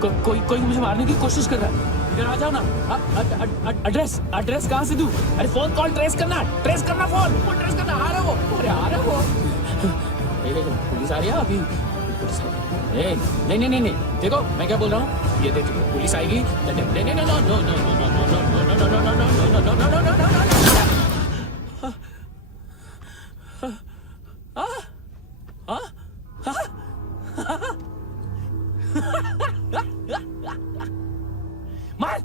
कोई कोई मुझे मारने की कोशिश कर रहा है। इधर आ जाओ ना। एड्रेस एड्रेस कहाँ से दूं? अरे फोन कॉल ट्रेस करना फोन ट्रेस करना। आ रहे हो? अरे आ रहे हो? पुलिस आ रही है अभी। नहीं देखो मैं क्या बोल रहा हूँ, ये देखो पुलिस आएगी। मार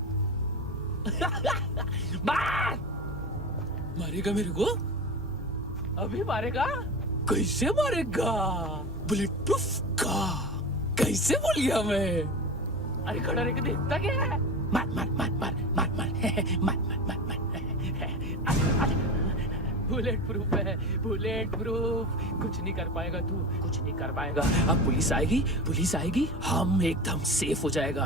मार मारेगा मेरे को? अभी मारेगा? कैसे मारेगा? बुलेट प्रूफ का कैसे बोल गया मैं? अरे खड़ा रह के देखता क्या है? मार मार मार मार मार मार मार मार मार मार। बुलेट प्रूफ है, बुलेट प्रूफ। कुछ नहीं कर पाएगा तू, कुछ नहीं कर पाएगा। अब पुलिस आएगी, हम एकदम सेफ हो जाएगा।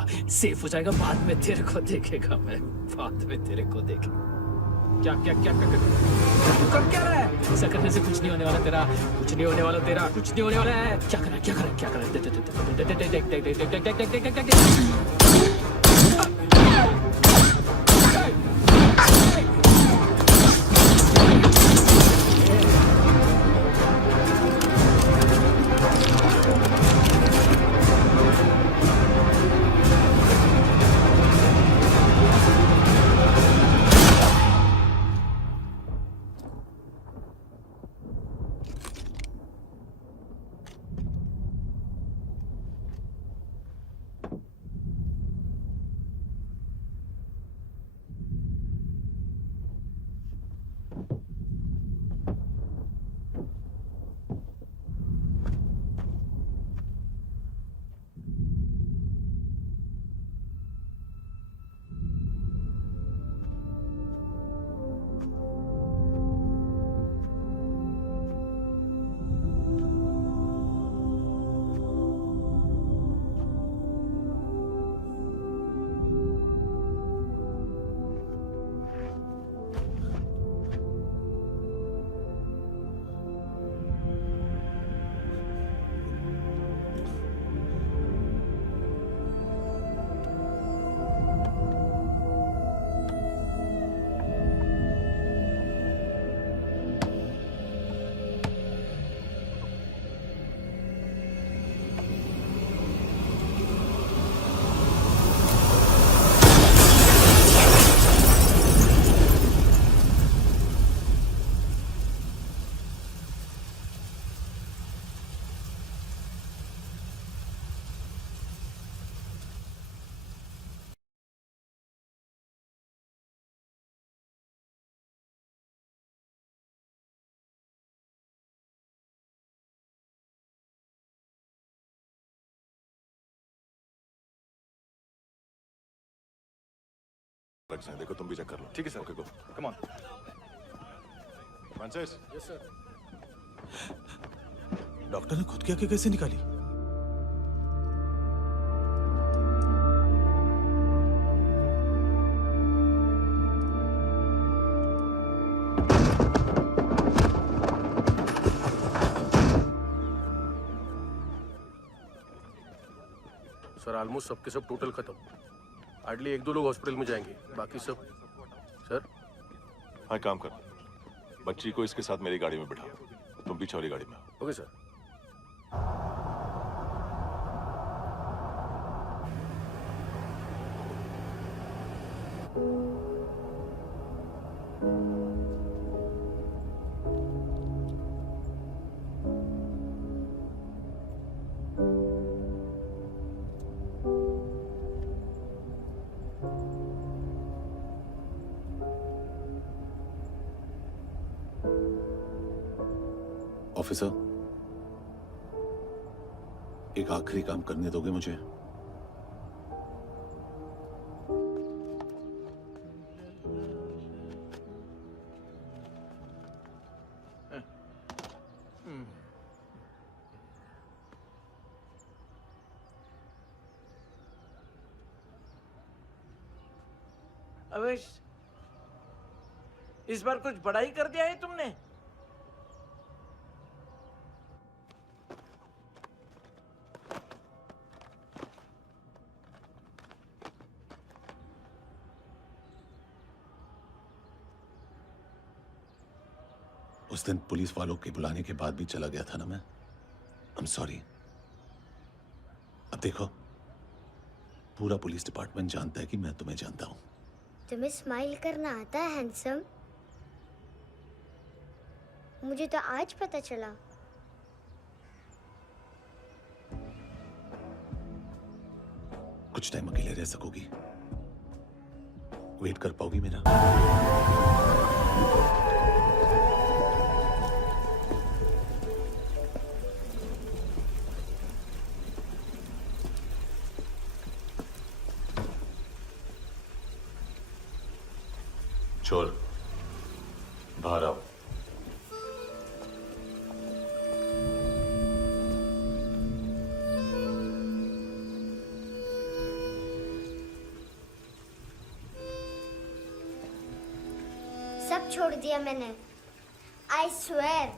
बाद में तेरे को देखेगा मैं, बाद में तेरे को देखेगा। क्या क्या क्या क्या कर क्या रहा है? ऐसा करने से कुछ नहीं होने वाला तेरा, कुछ नहीं होने वाला तेरा, कुछ नहीं होने वाला है। क्या कर रहा है? देख देखो तुम भी चेक कर लो। ठीक है sir. Okay go. Come on. Francis. Yes sir. Doctor ने खुद की आंखें कैसे निकाली? सर ऑलमोस्ट सबके सब टोटल खत्म। हार्डली 1-2 लोग हॉस्पिटल में जाएंगे, बाकी सब। सर हाँ काम कर, बच्ची को इसके साथ मेरी गाड़ी में बिठा, तुम पीछे वाली गाड़ी में। Okay sir. ऑफिसर, एक आखिरी काम करने दोगे मुझे? अवेश, इस बार कुछ बड़ा ही कर दिया है तुमने। उस दिन पुलिस वालों के बुलाने के बाद भी चला गया था ना मैं। I am sorry. अब देखो, पूरा पुलिस डिपार्टमेंट जानता है कि मैं तुम्हें जानता हूं। तुम्हें स्माइल करना आता है हैंडसम? मुझे तो आज पता चला। कुछ टाइम अकेले रह सकोगी? वेट कर पाओगी मेरा? चोर, बाहर आओ। सब छोड़ दिया मैंने। आई स्वेयर,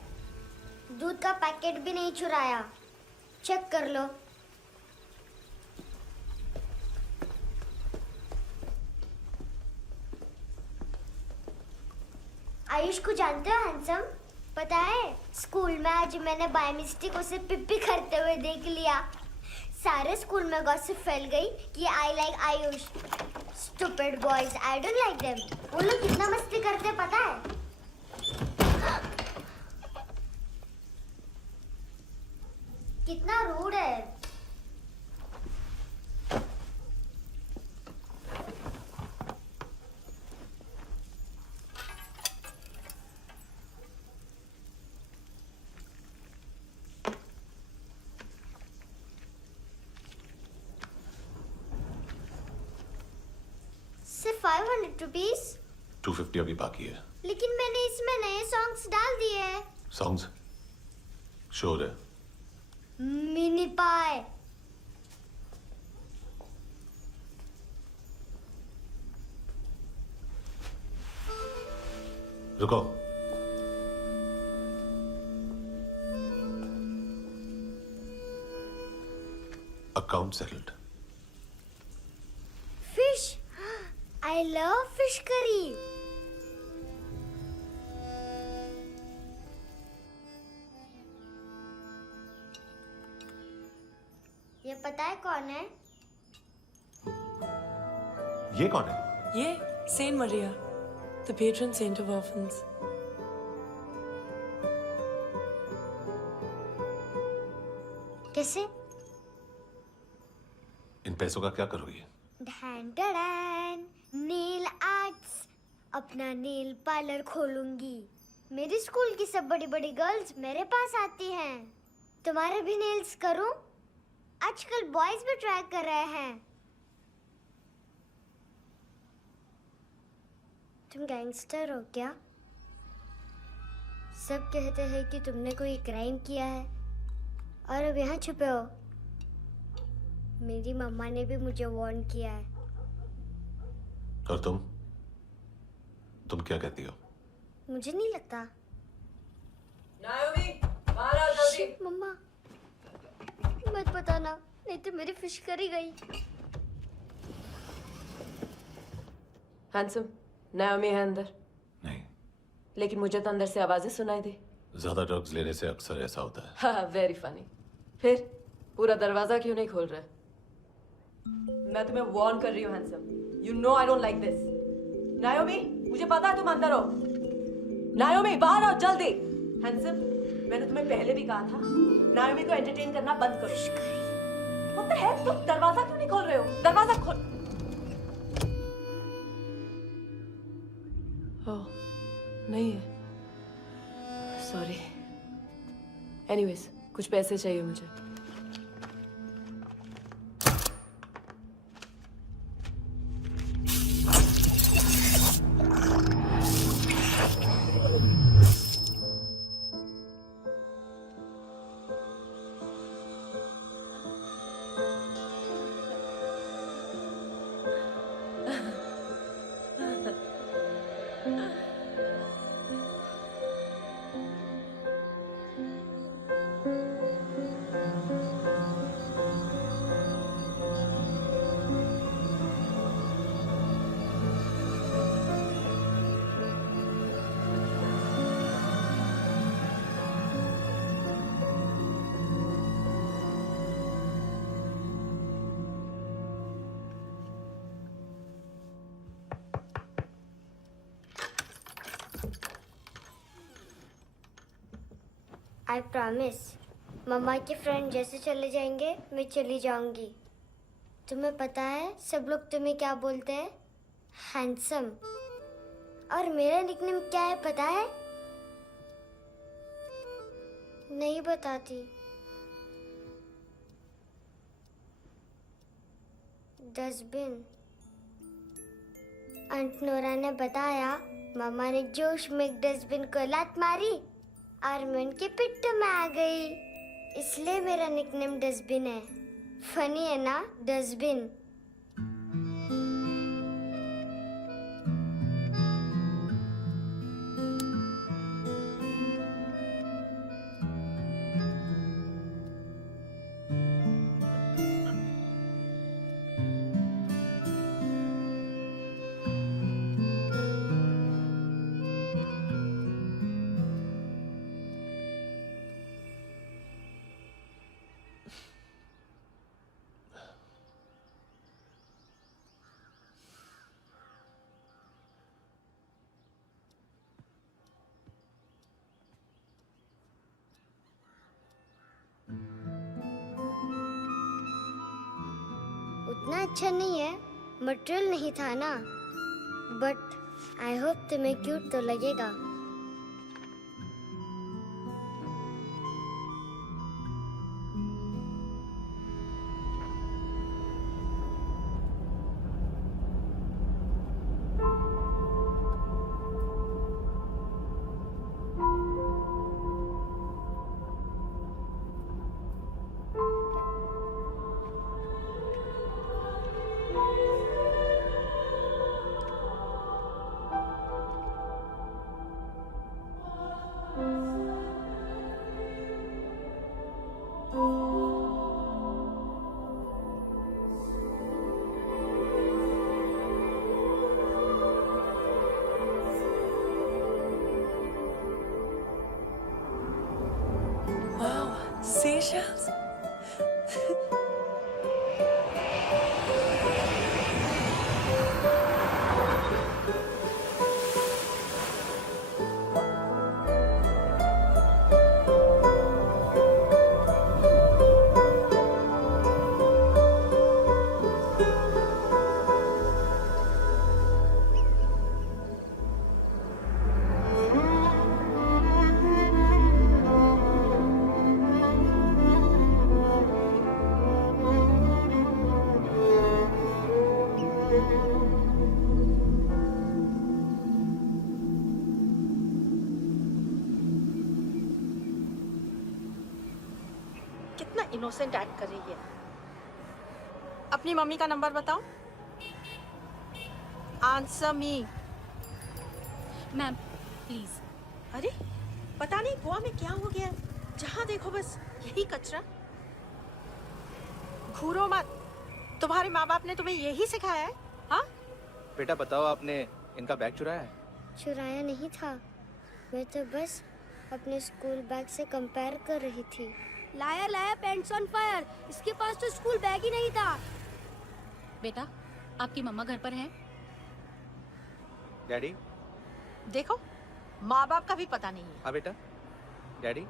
दूध का पैकेट भी नहीं चुराया। चेक कर लो। आयुष को जानते हो हैंडसम? पता है, स्कूल में आज मैंने बाय मिस्टेक उसे पिप्पी करते हुए देख लिया। सारे स्कूल में गॉसिप फैल गई कि I like Ayush. Stupid boys, I don't like them. वो लोग कितना मस्ती करते पता है? कितना रूड है। सिर्फ 500 रुपीस? 250 अभी बाकी है। लेकिन मैंने इसमें नए सॉन्ग्स डाल दिए हैं। सॉन्ग्स? शोर है। मिनी पाए। रुको। Account settled. Fish, I love fish curry. ये पता है कौन है? ये कौन है? ये saint Maria, the patron saint of orphans. कैसे? इन पैसों का क्या करोगी? ढैन ढैन, नेल आर्ट्स। अपना नेल पार्लर खोलूंगी। मेरी स्कूल की सब बड़ी बड़ी गर्ल्स मेरे पास आती हैं। तुम्हारे भी नेल्स करूं? आजकल बॉयज भी ट्राई कर रहे हैं। तुम गैंगस्टर हो क्या? सब कहते हैं कि तुमने कोई क्राइम किया है और अब यहाँ छुपे हो। मेरी मम्मा ने भी मुझे वार्न किया है। और तुम क्या कहती हो? मुझे नहीं लगता। नायोमी, बाहर आओ जल्दी। शिट, मम्मा मत बताना, नहीं तो मेरी फिश करी गई। हैंडसम, नायोमी है अंदर। नहीं, लेकिन मुझे तो अंदर से आवाजें सुनाई दी। ज्यादा ड्रग्स लेने से अक्सर ऐसा होता है। हाँ, वेरी फनी। फिर पूरा दरवाजा क्यों नहीं खोल रहे? मैं तुम्हें वार्न कर रही हूँ handsome. You know I don't like this. नायोमी, मुझे पता है तुम अंदर हो। नायोमी, बाहर आओ जल्दी। हैंडसम, मैंने तुम्हें पहले भी कहा था नायोमी को एंटरटेन करना बंद करो। What the heck? तुम दरवाजा क्यों नहीं खोल रहे हो? दरवाजा खोल। ओह, नहीं है। सॉरी। एनीवेज, कुछ पैसे चाहिए मुझे। I promise. मम्मा के फ्रेंड जैसे चले जाएंगे मैं चली जाऊंगी। तुम्हें पता है सब लोग तुम्हें क्या बोलते हैं? हैंडसम। और मेरा निकनेम क्या है पता है? नहीं बताती। डस्टबिन। आंट नोरा ने बताया मामा ने जोश में एक डस्टबिन को लात मारी और मैं उनके पिट्ठू में आ गई, इसलिए मेरा निकनेम डस्टबिन है। फनी है ना डस्टबिन? उतना अच्छा नहीं है, मटेरियल नहीं था ना, बट आई होप तुम्हें क्यूट तो लगेगा। Wow, seashells. कितना इनोसेंट एक्ट कर रही है। अपनी मम्मी का नंबर बताओ। Answer me. Ma'am please. अरे पता नहीं गोवा में क्या हो गया, जहाँ देखो बस यही कचरा। घूरो मत, तुम्हारे माँ बाप ने तुम्हें यही सिखाया है? हाँ बेटा बताओ, आपने इनका बैग चुराया है? चुराया नहीं था, मैं तो बस अपने स्कूल बैग से कंपेयर कर रही थी। लाया लाया पैंट्स ऑन फायर, इसके पास तो स्कूल बैग ही नहीं था। बेटा आपकी मम्मा घर पर हैं? डैडी? देखो माँ बाप का भी पता नहीं है। हाँ बेटा। डैडी?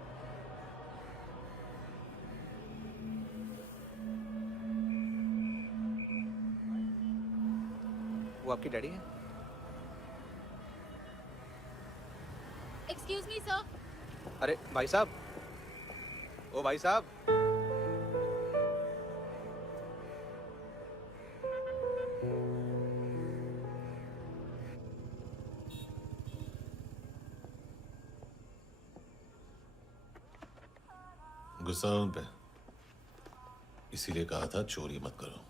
वो आपकी डैडी है? Excuse me sir. अरे भाई साहब, ओ भाई साहब। गुस्सा है उन पे, इसीलिए कहा था चोरी मत करो।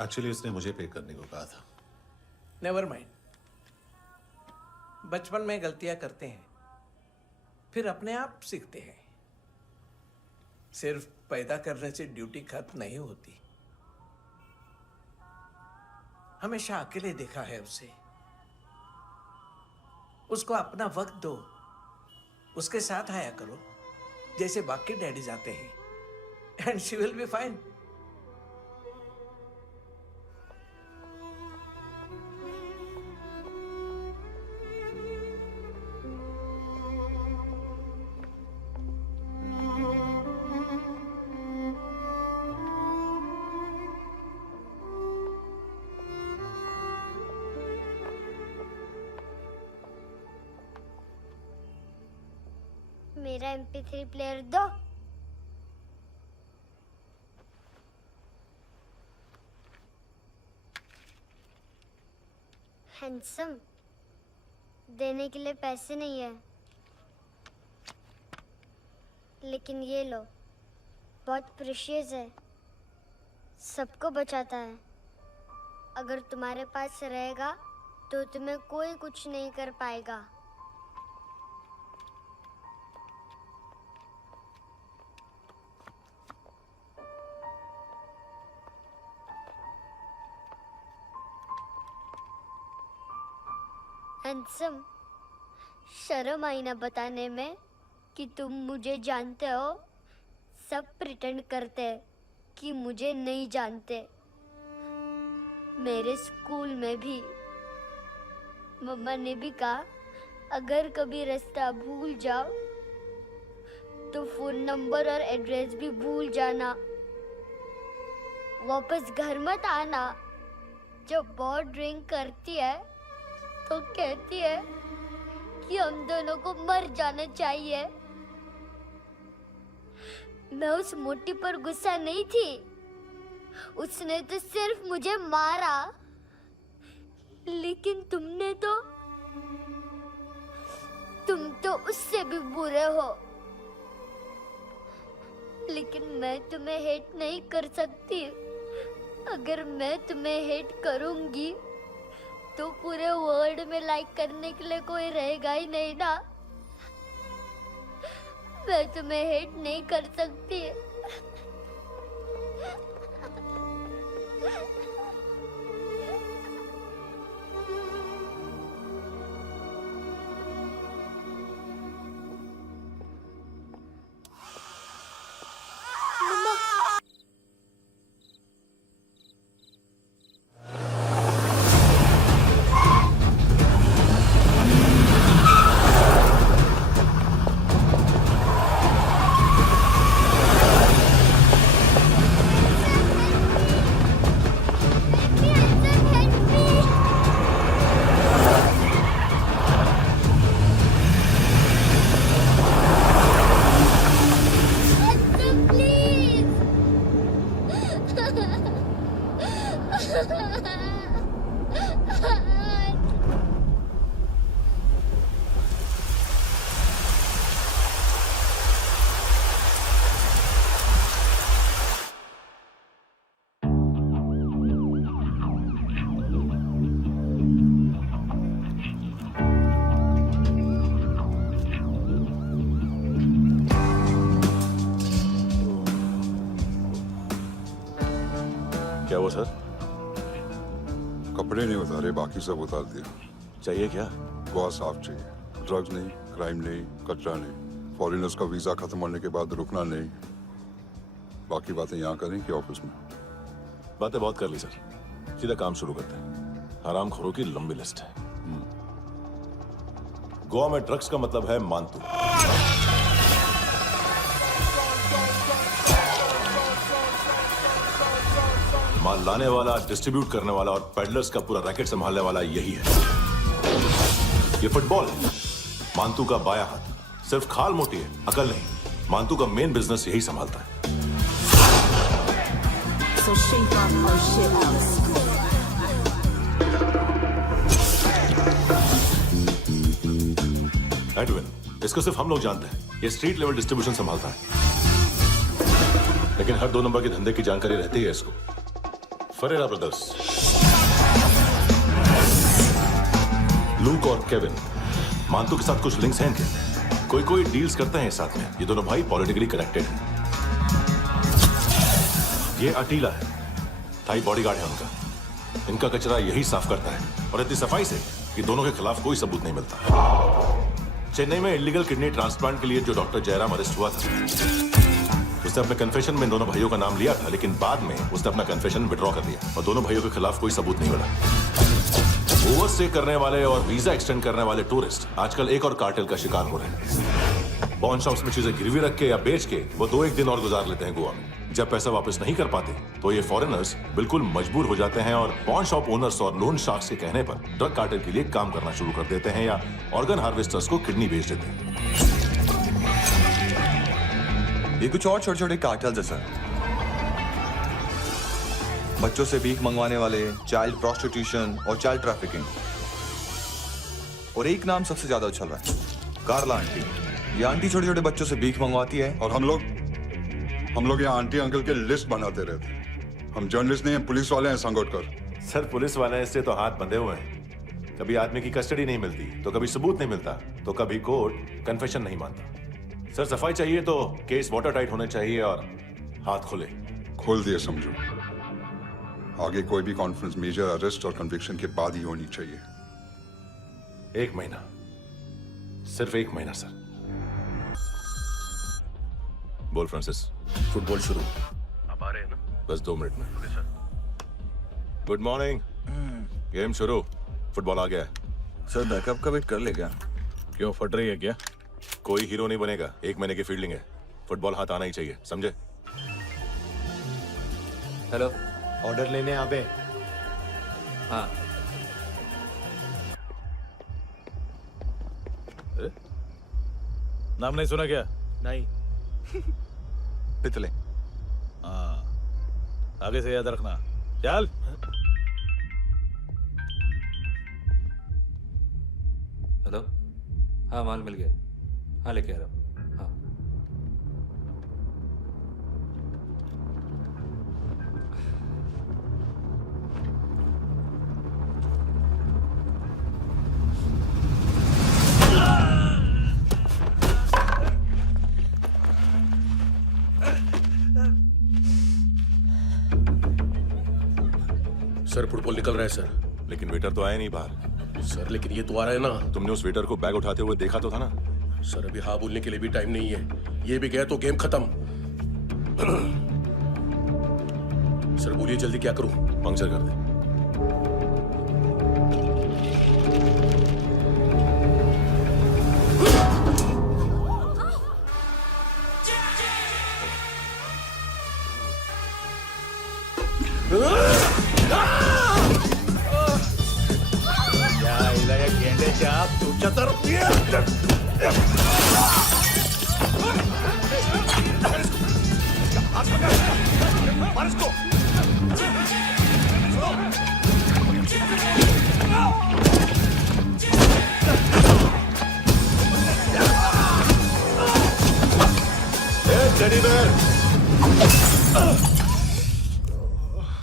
एक्चुअली उसने मुझे पे करने को कहा था। नेवर माइंड, बचपन में गलतियां करते हैं, फिर अपने आप सीखते हैं। सिर्फ पैदा करने से ड्यूटी खत्म नहीं होती। हमेशा अकेले देखा है उसे। उसको अपना वक्त दो, उसके साथ आया करो जैसे बाकी डैडीज आते हैं, and she will be fine. मेरा MP3 प्लेयर दो। हैंडसम, देने के लिए पैसे नहीं है, लेकिन ये लो, बहुत प्रेशियस है, सबको बचाता है। अगर तुम्हारे पास रहेगा तो तुम्हें कोई कुछ नहीं कर पाएगा। हैंडसम, शर्म आई ना बताने में कि तुम मुझे जानते हो। सब प्रिटेंड करते हैं कि मुझे नहीं जानते। मेरे स्कूल में भी मम्मा ने भी कहा, अगर कभी रास्ता भूल जाओ तो फोन नंबर और एड्रेस भी भूल जाना, वापस घर मत आना। जब बहुत ड्रिंक करती है तो कहती है कि हम दोनों को मर जाना चाहिए। मैं उस मोटी पर गुस्सा नहीं थी, उसने तो सिर्फ मुझे मारा, लेकिन तुम तो उससे भी बुरे हो। लेकिन मैं तुम्हें हेट नहीं कर सकती। अगर मैं तुम्हें हेट करूंगी तो पूरे वर्ल्ड में लाइक करने के लिए कोई रहेगा ही नहीं ना। मैं तुम्हें हेट नहीं कर सकती। क्या हुआ सर? कपड़े नहीं उतारे, बाकी सब उतार दिए। चाहिए क्या? गोवा साफ चाहिए, ड्रग्स नहीं, क्राइम नहीं, कचरा नहीं, फॉरेनर्स का वीजा खत्म होने के बाद रुकना नहीं। बाकी बातें यहाँ करें कि ऑफिस में? बातें बहुत कर ली सर, सीधा काम शुरू करते हैं। हरामखोरों की लंबी लिस्ट है। गोवा में ड्रग्स का मतलब है मानतू। माल लाने वाला, डिस्ट्रीब्यूट करने वाला और पेडलर्स का पूरा रैकेट संभालने वाला यही है। ये फुटबॉल है, मानतू का बायां हाथ। सिर्फ खाल मोटी है, अकल नहीं। मानतू का मेन बिजनेस यही संभालता है। एडविन, इसको सिर्फ हम लोग जानते हैं। ये स्ट्रीट लेवल डिस्ट्रीब्यूशन संभालता है, लेकिन हर 2 नंबर के धंधे की जानकारी रहती है इसको। फरेरा ब्रदर्स, लूक और केविन, मानतू के साथ कुछ लिंक्स हैं इनके। कोई डील्स करते हैं साथ में। ये दोनों भाई पॉलिटिकली कनेक्टेड हैं। ये अटीला है, थाई बॉडीगार्ड है उनका। इनका कचरा यही साफ करता है, और इतनी सफाई से कि दोनों के खिलाफ कोई सबूत नहीं मिलता। चेन्नई में इलीगल किडनी ट्रांसप्लांट के लिए जो डॉक्टर जयराम अरेस्ट हुआ था, उसने अपने कन्फेशन में दोनों भाइयों का नाम लिया था, लेकिन बाद में उसने अपना कन्फेशन विड्रॉ कर लिया और दोनों भाइयों के खिलाफ कोई सबूत नहीं मिला। ओवरस्टे करने वाले और वीजा एक्सटेंड करने वाले टूरिस्ट आजकल एक और कार्टेल का शिकार हो रहे हैं। पॉन शॉप्स में चीजें गिरवी रख के या बेच के वो 2-1 दिन और गुजार लेते हैं गोवा में। जब पैसा वापस नहीं कर पाते तो ये फॉरेनर्स बिल्कुल मजबूर हो जाते हैं और पॉन शॉप ओनर्स और लोन शार्क्स के कहने पर ड्रग कार्टेल के लिए काम करना शुरू कर देते हैं या ऑर्गन हार्वेस्टर्स को किडनी बेच देते हैं। ये कुछ और छोटे छोटे कार्टेल्स है सर। बच्चों से भीख मंगवाने वाले, चाइल्ड प्रोस्टिट्यूशन और चाइल्ड ट्रैफिकिंग। और एक नाम सबसे ज्यादा उछल रहा है, कार्ला आंटी। ये आंटी छोटे छोटे बच्चों से भीख मंगवाती है। और हम लोग यहाँ आंटी अंकल के लिस्ट बनाते रहते हैं। हम जर्नलिस्ट नहीं हैं, पुलिस वाले हैं संगोटकर। सर पुलिस वाले इससे तो हाथ बंधे हुए हैं। कभी आदमी की कस्टडी नहीं मिलती तो कभी सबूत नहीं मिलता तो कभी कोर्ट कन्फेशन नहीं मानता। सर सफाई चाहिए तो केस वाटर टाइट होने चाहिए और हाथ खुले। खोल दिए समझो। आगे कोई भी कॉन्फ्रेंस मेजर अरेस्ट और कन्विक्शन के बाद ही होनी चाहिए। 1 महीना, सिर्फ 1 महीना सर। बोल फ्रांसिस। फुटबॉल शुरू। आप आ रहे हैं ना? बस 2 मिनट में। Okay sir. Good morning. Game शुरू। फुटबॉल आ गया है। सर बैकअप का वेट कर ले क्या? क्यों फट रही है क्या? कोई हीरो नहीं बनेगा, 1 महीने की फील्डिंग है। फुटबॉल हाथ आना ही चाहिए, समझे? हेलो, ऑर्डर लेने आ बे। हाँ। नाम नहीं सुना क्या? नहीं। पितले। हाँ, आगे से याद रखना। चल। हेलो, हाँ माल मिल गया। हाँ लेके आ रहा हूँ। हाँ। सर फुटबॉल निकल रहा है सर। लेकिन वेटर तो आया नहीं बाहर। सर लेकिन ये तो आ रहा है ना। तुमने उस वेटर को बैग उठाते हुए देखा तो था ना? सर अभी हाँ बोलने के लिए भी टाइम नहीं है। ये भी गया तो गेम खत्म। सर बोलिए जल्दी क्या करूं? पंक्चर कर दे।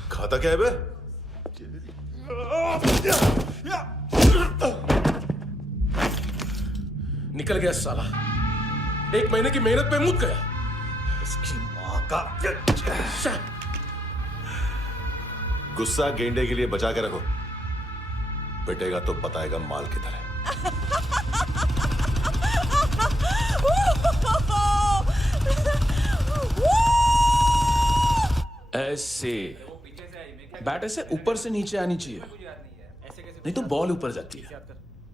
खाता क्या है बे? निकल गया साला। 1 महीने की मेहनत पे मुक गया। इसकी माँ का। गुस्सा गेंडे के लिए बचा के रखो, पिटेगा तो बताएगा माल किधर है। ऐसे बैट ऐसे ऊपर से नीचे आनी चाहिए, नहीं तो बॉल ऊपर जाती है।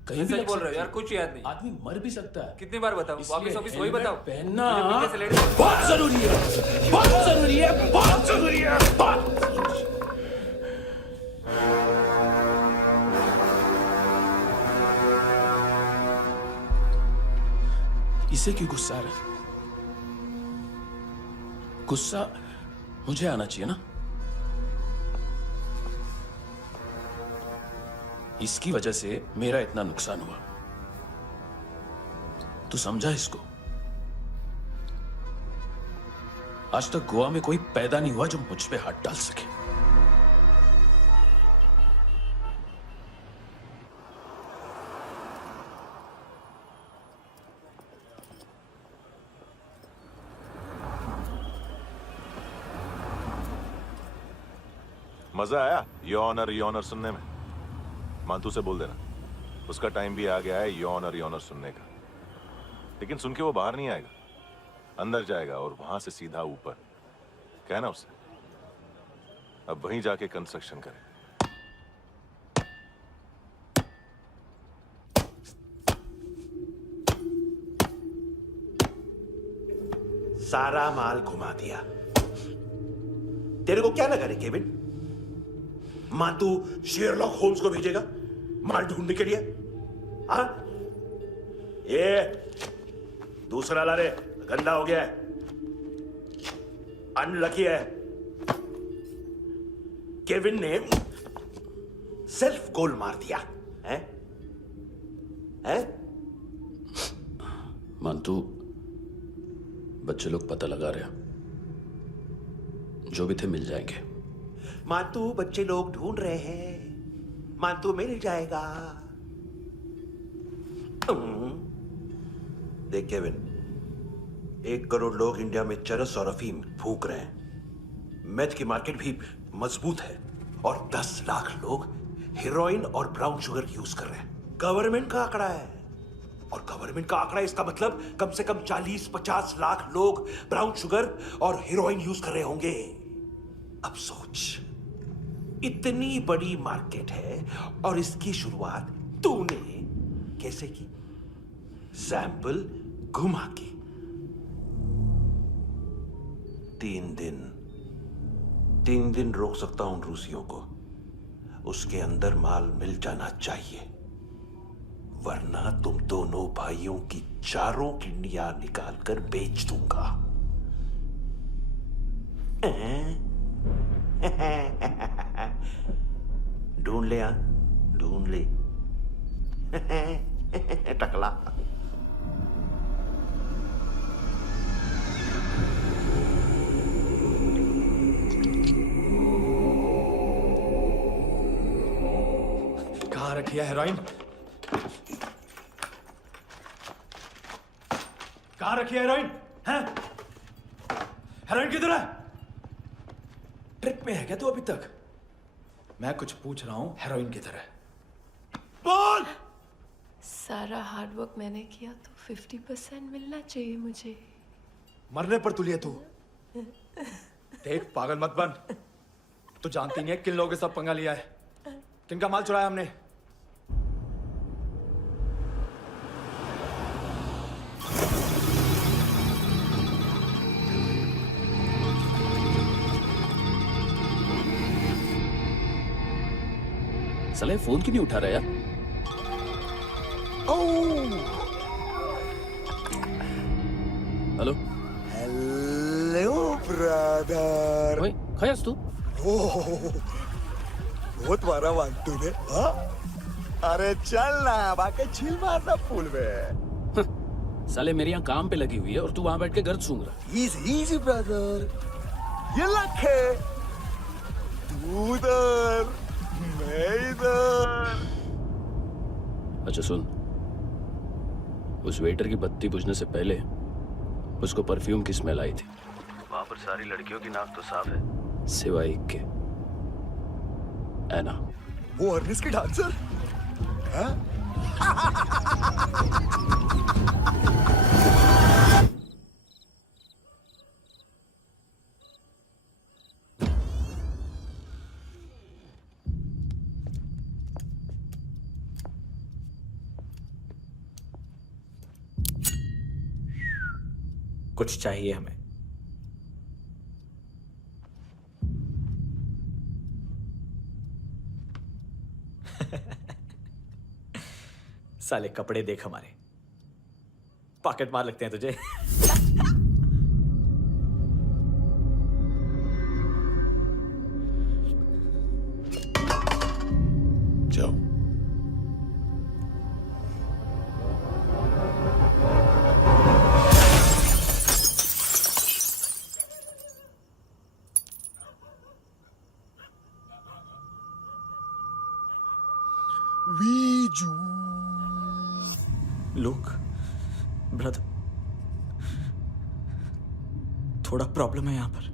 कहीं भी बोल रहे हो यार, कुछ याद नहीं। आदमी मर भी सकता है। कितनी बार बताऊं? वापिस वापिस वही बताओ। पहनना पीछे से लेट बहुत जरूरी है, बहुत जरूरी है, बहुत जरूरी है, बहुत जरूरी है। इसे क्यों गुस्सा आ रहा है? गुस्सा मुझे आना चाहिए ना। इसकी वजह से मेरा इतना नुकसान हुआ। तू समझा इसको? आज तक गोवा में कोई पैदा नहीं हुआ जो मुझ पे हाथ डाल सके। मजा आया योर ऑनर सुनने में? मानतू से बोल देना, उसका टाइम भी आ गया है योर ऑनर सुनने का। लेकिन सुन के वो बाहर नहीं आएगा, अंदर जाएगा और वहां से सीधा ऊपर। कहना उसे अब वहीं जाके कंस्ट्रक्शन करे। सारा माल घुमा दिया। तेरे को क्या लगा रे केविन? मां तू शेरलॉक होम्स को भेजेगा माल ढूंढने के लिए? हाँ? ये दूसरा ला रे, गंदा हो गया है। अनलकी है। केविन ने सेल्फ गोल मार दिया है? मानतू, बच्चे लोग पता लगा रहे हैं, जो भी थे मिल जाएंगे। मानतू, बच्चे लोग ढूंढ रहे हैं, मानतू मिल जाएगा। देख केविन, 1 करोड़ लोग इंडिया में चरस और अफीम फूंक रहे हैं। मेथ की मार्केट भी मजबूत है और 10 लाख लोग हेरोइन और ब्राउन शुगर यूज कर रहे हैं। गवर्नमेंट का आंकड़ा है, और गवर्नमेंट का आंकड़ा, इसका मतलब कम से कम 40-50 लाख लोग ब्राउन शुगर और हेरोइन यूज कर रहे होंगे। अब सोच, इतनी बड़ी मार्केट है और इसकी शुरुआत तूने कैसे की? सैंपल घुमा के। 3 दिन रोक सकता हूं रूसियों को, उसके अंदर माल मिल जाना चाहिए, वरना तुम दोनों भाइयों की 4 किडनियां निकाल कर बेच दूंगा। ढूंढ ले, ढूंढ ले टकला। कहाँ रखी है हेरोइन? कहाँ रखी है हेरोइन? हैं? हेरोइन किधर है? ट्रिप में है क्या तू अभी तक? मैं कुछ पूछ रहा हूँ, हेरोइन किधर है? बोल! सारा हार्डवर्क मैंने किया तो 50% मिलना चाहिए मुझे। मरने पर तुलिए तू। देख, पागल मत बन। तू जानती नहीं है किन लोगों के साथ पंगा लिया है, किनका माल चुराया हमने। साले फोन क्यों नहीं उठा रहा यार? Hello hello brother. ओए, खयास तू? बहुत मारा वांटू ने, हाँ? अरे चल ना, बाकी चिल मारना फूल में। साले मेरी यहाँ काम पे लगी हुई है और तू वहां बैठ के गर्द सूंघ रहा। इजी ब्रदर, ये लक है। तू उधर, मैं इधर। अच्छा सुन, उस वेटर की बत्ती बुझने से पहले उसको परफ्यूम की स्मेल आई थी। वहां पर सारी लड़कियों की नाक तो साफ है, सिवाय एक के, ऐना। वो अर्निस की डांसर? हाँ? कुछ चाहिए हमें। साले कपड़े देख हमारे, पॉकेट मार लगते हैं तुझे। जाओ। लुक ब्रदर, थोड़ा प्रॉब्लम है यहाँ पर।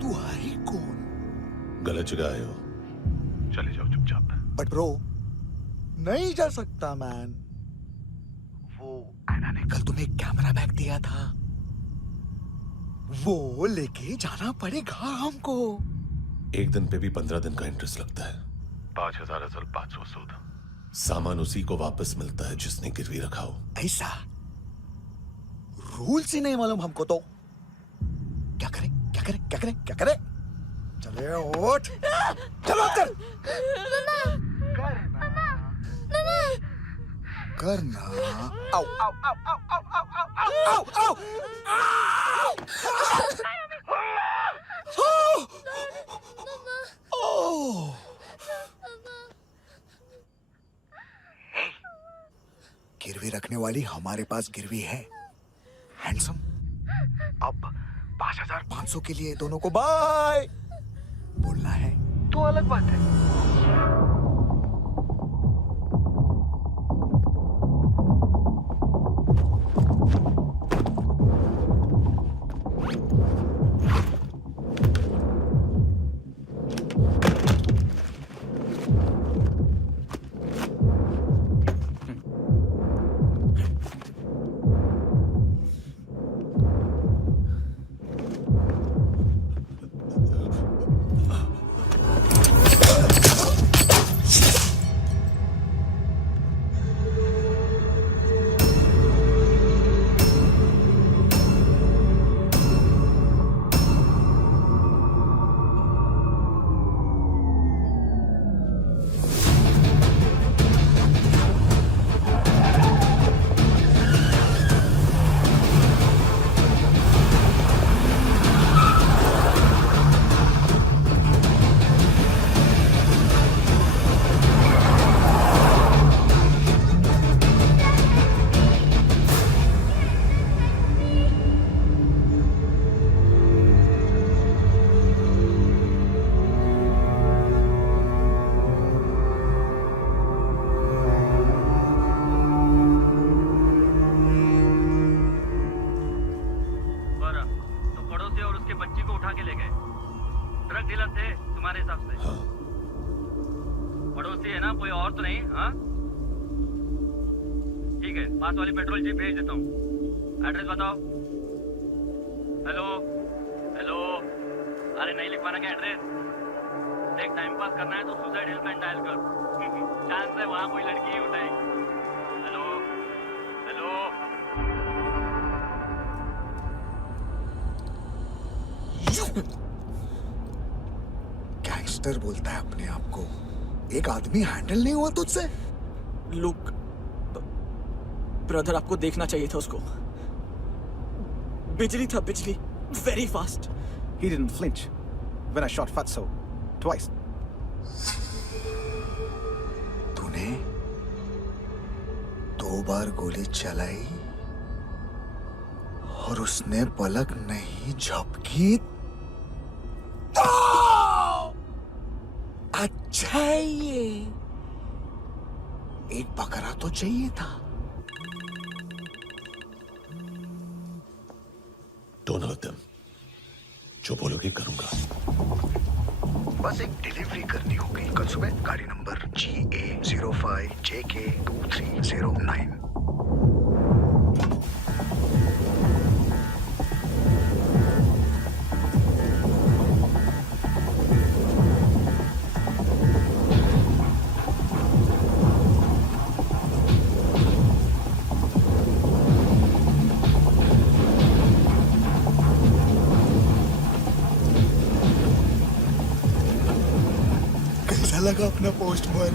तू है कौन? गलत जगह आए हो, चले जाओ चुपचाप। बट ब्रो, नहीं जा सकता मैन। वो ऐना ने कल तुम्हें एक कैमरा बैग दिया था, वो लेके जाना पड़ेगा हमको। एक दिन पे भी 15 दिन का इंटरेस्ट लगता है। 5,000 असल 500 सूद। सामान उसी को वापस मिलता है जिसने गिरवी रखा हो। ऐसा रूल्स ही नहीं मालूम हमको तो। क्या करें क्या करें क्या करें क्या करें? चले उठ, चलो कर करना। आओ आओ आओ आओ आओ आओ आओ आओ आओ। गिरवी रखने वाली हमारे पास गिरवी है। हैंडसम, अब 5,500 के लिए दोनों को बाय बोलना है तो अलग बात है। पास वाली पेट्रोल जीप भेज देता हूँ। एड्रेस बताओ। हेलो हेलो, अरे नहीं लिखवाना क्या एड्रेस? देख टाइम पास करना है तो सुसाइड हेल्पलाइन डायल कर। चांस है वहाँ कोई लड़की ही उठाएगी। Hello hello. गैंगस्टर बोलता है अपने आप को। एक आदमी हैंडल नहीं हुआ तुझसे? लुक ब्रदर, आपको देखना चाहिए था उसको। बिजली था, बिजली, very fast. He didn't flinch when I shot Fatso twice. तूने 2 बार गोली चलाई और उसने पलक नहीं झपकी। अच्छा है ये। एक बकरा तो चाहिए था। Don't hurt them. जो बोलोगे करूंगा। बस एक डिलीवरी करनी होगी कल सुबह। गाड़ी नंबर GA05JK2309। लगा अपना पोस्टमैन।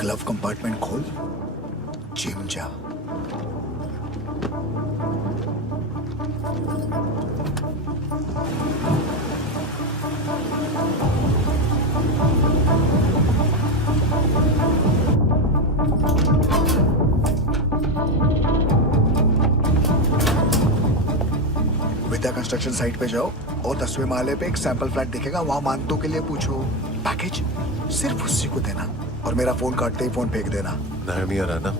ग्लव कंपार्टमेंट खोल, जिम जा। विद्या कंस्ट्रक्शन साइट पे जाओ और 10वें माले पे एक सैंपल फ्लैट दिखेगा, वहां मानतों के लिए पूछो। पैकेज सिर्फ उसी को देना और मेरा फोन काटते ही फोन फेंक देना। नायमी आ रहा ना?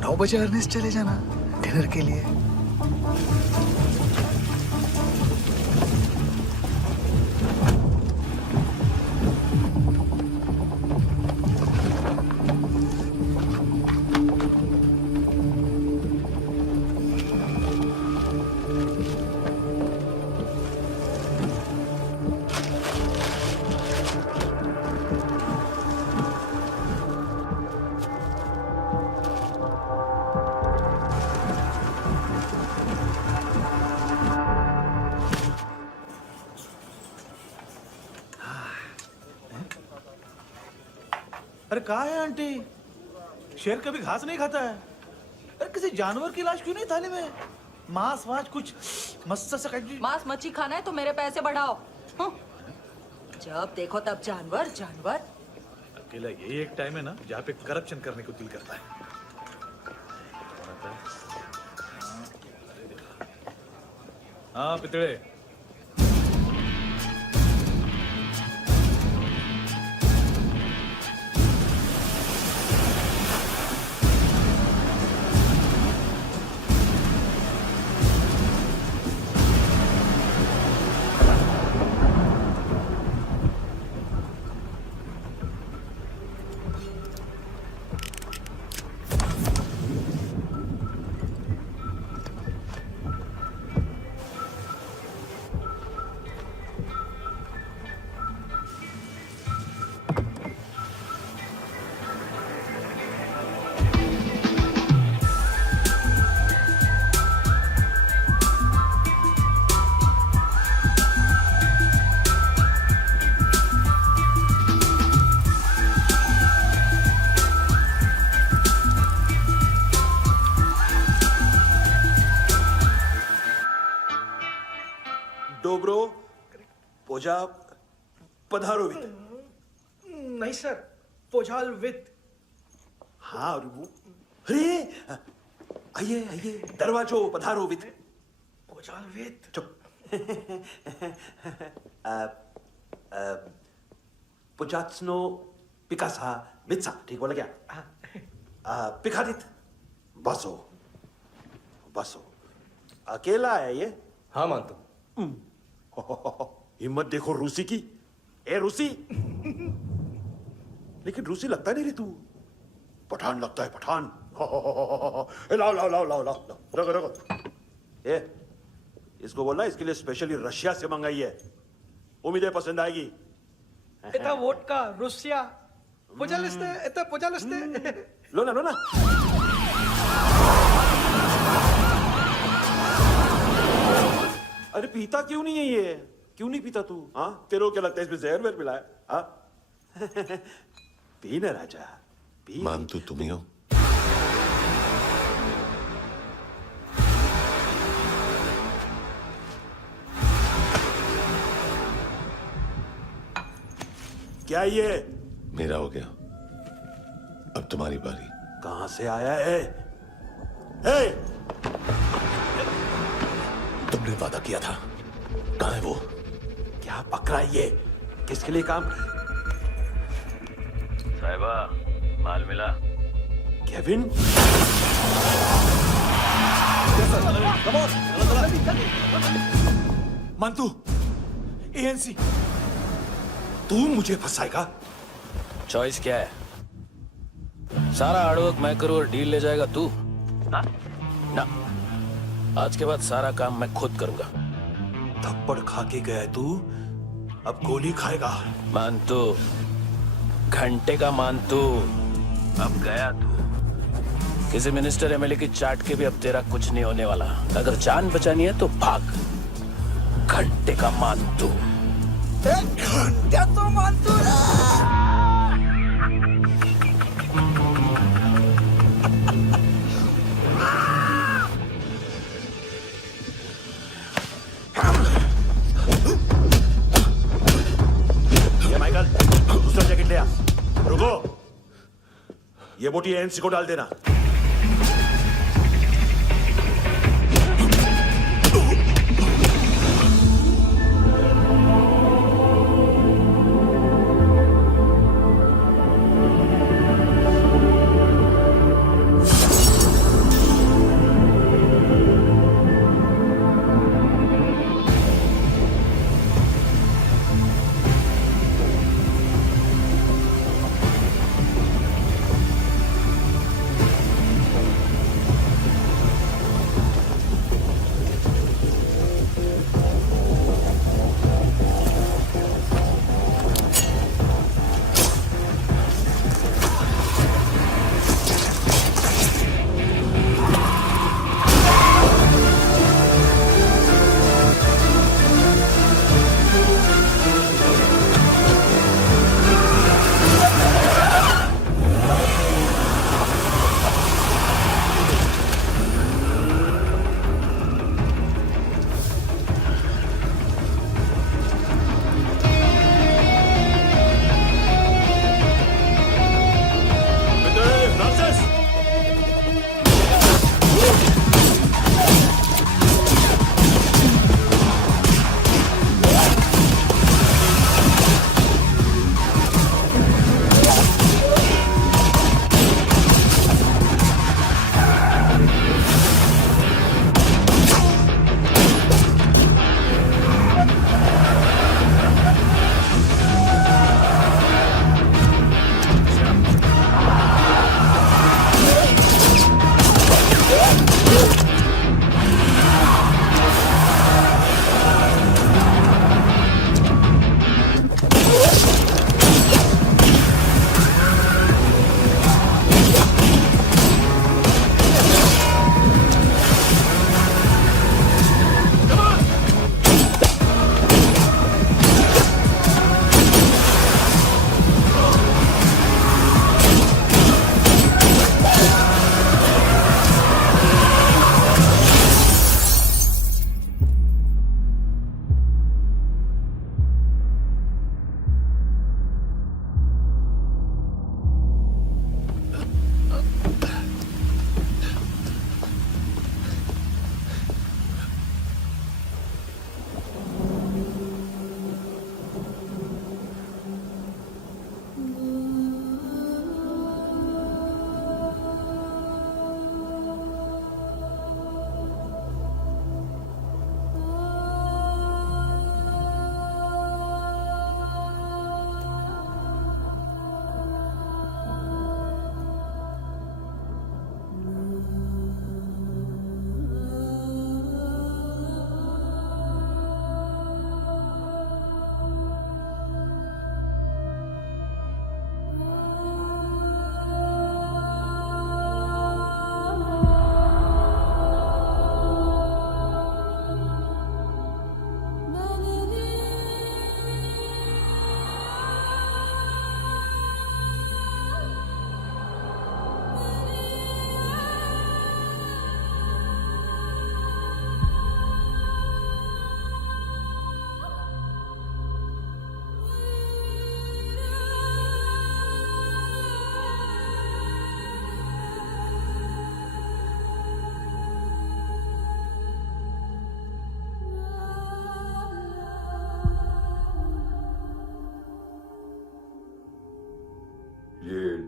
9 बजे अर्नेस्ट चले जाना डिनर के लिए। अरे कहा है आंटी, शेर कभी घास नहीं खाता है। अरे किसी जानवर की लाश क्यों नहीं थाली में? मांस वास कुछ मस्त सा मांस मच्छी खाना है तो मेरे पैसे बढ़ाओ। जब देखो तब जानवर जानवर। अकेला यही एक टाइम है ना जहाँ पे करप्शन करने को दिल करता है। हाँ पितड़े, डोब्रो पोजा पधारोवित। नहीं सर, पोजाल विथ। हाँ और वो, अरे आइए आइए, दरवाजो पधारोवित। पोजाल विथ। चुप। पुजात्सनो पिकासा मित्सा, ठीक बोला क्या? पिकादित बसो बसो। अकेला है ये? हाँ मानता हूं। हिम्मत देखो रूसी की। ए रूसी, लेकिन रूसी लगता नहीं रे तू, पठान लगता है पठान। लाओ लाओ लाओ लाओ लाओ, रखो रखो। ए इसको बोलना इसके लिए स्पेशली रशिया से मंगाई है, उम्मीद है पसंद आएगी। इतना वोडका रुसिया पोजालिस्ते, इतना पोजालिस्ते। लो ना लो ना। अरे पीता क्यों नहीं है ये? क्यों नहीं पीता तू? हाँ तेरे को क्या लगता है इसमें जहर वहर मिला है? हाँ पी ना राजा पी। मान तू तुम ही हो। क्या ये? मेरा हो गया, अब तुम्हारी बारी। कहां से आया है? हे! तुमने वादा किया था, कहां है वो? क्या पकड़ा ये? किसके लिए काम? साहिबा माल मिला? केविन? मंतू, एएनसी। तू मुझे फंसाएगा? चॉइस क्या है? सारा हार्डवर्क मैं करूं और डील ले जाएगा तू? ना, आज के बाद सारा काम मैं खुद करूंगा। थप्पड़ खा के गया तू, अब गोली खाएगा। मानतू, घंटे का मानतू, अब गया तू। किसी मिनिस्टर एमएलए की चाट के भी अब तेरा कुछ नहीं होने वाला। अगर जान बचानी है तो भाग। घंटे का मानतू। घंटा तो मानतू ना। ये माइकल, दूसरा जैकेट ले आ। रुको, ये बोटी एएनसी को डाल देना।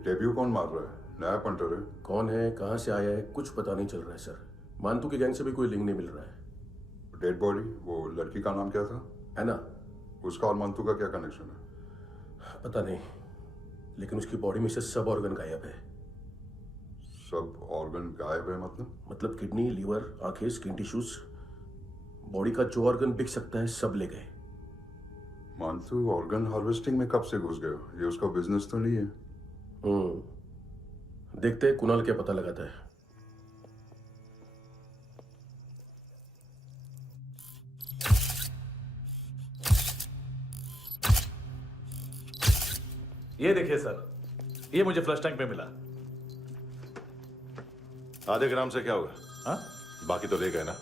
डेब्यू कौन मार रहा है? नया पंटर है। कौन है, कहाँ से आया है, कुछ पता नहीं चल रहा है सर। मानतू के गैंग से भी कोई लिंक नहीं मिल रहा है। डेड बॉडी, वो लड़की का नाम क्या था? है ना, उसका और मंतू का क्या कनेक्शन है? पता नहीं, लेकिन उसकी बॉडी में से सब ऑर्गन गायब है। सब ऑर्गन गायब है मतलब किडनी, लीवर, आंखें, स्किन टिश्यूज, बॉडी का जो ऑर्गन बिक सकता है सब ले गए। मंतू ऑर्गन हार्वेस्टिंग में कब से घुस गए? ये उसका बिजनेस तो नहीं है? देखते हैं कुणाल क्या पता लगाता है। ये देखिए सर, ये मुझे फ्लश टैंक में मिला। आधे ग्राम से क्या होगा? हाँ? बाकी तो ले गए ना?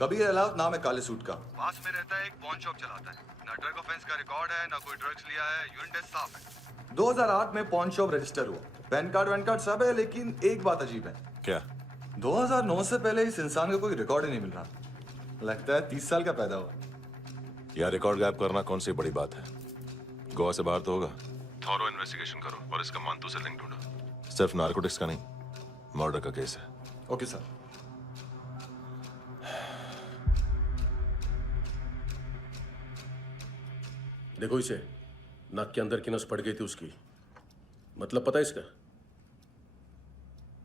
कबीर अलाउद्दीन नाम है काले सूट का। पास में रहता है, एक पॉन शॉप चलाता है। ना ड्रग ऑफेंस का रिकॉर्ड है, ना कोई ड्रग्स लिया है। यूरिन टेस्ट साफ है। 2008 में पॉन शॉप रजिस्टर हुआ, पैन कार्ड सब है, लेकिन एक बात अजीब है। क्या? 2009 से पहले इस इंसान का कोई रिकॉर्ड ही नहीं मिल रहा। लगता है 30 साल का पैदा हुआ। यार रिकॉर्ड गायब करना कौन सी बड़ी बात है? गोवा से बाहर तो होगा। थॉरो इन्वेस्टिगेशन करो और इसका मंतू से लिंक ढूंढो। सिर्फ नारकोटिक्स का नहीं, मर्डर का केस है। Okay sir. देखो इसे, नाक के अंदर की नस पड़ गई थी उसकी। मतलब पता है इसका?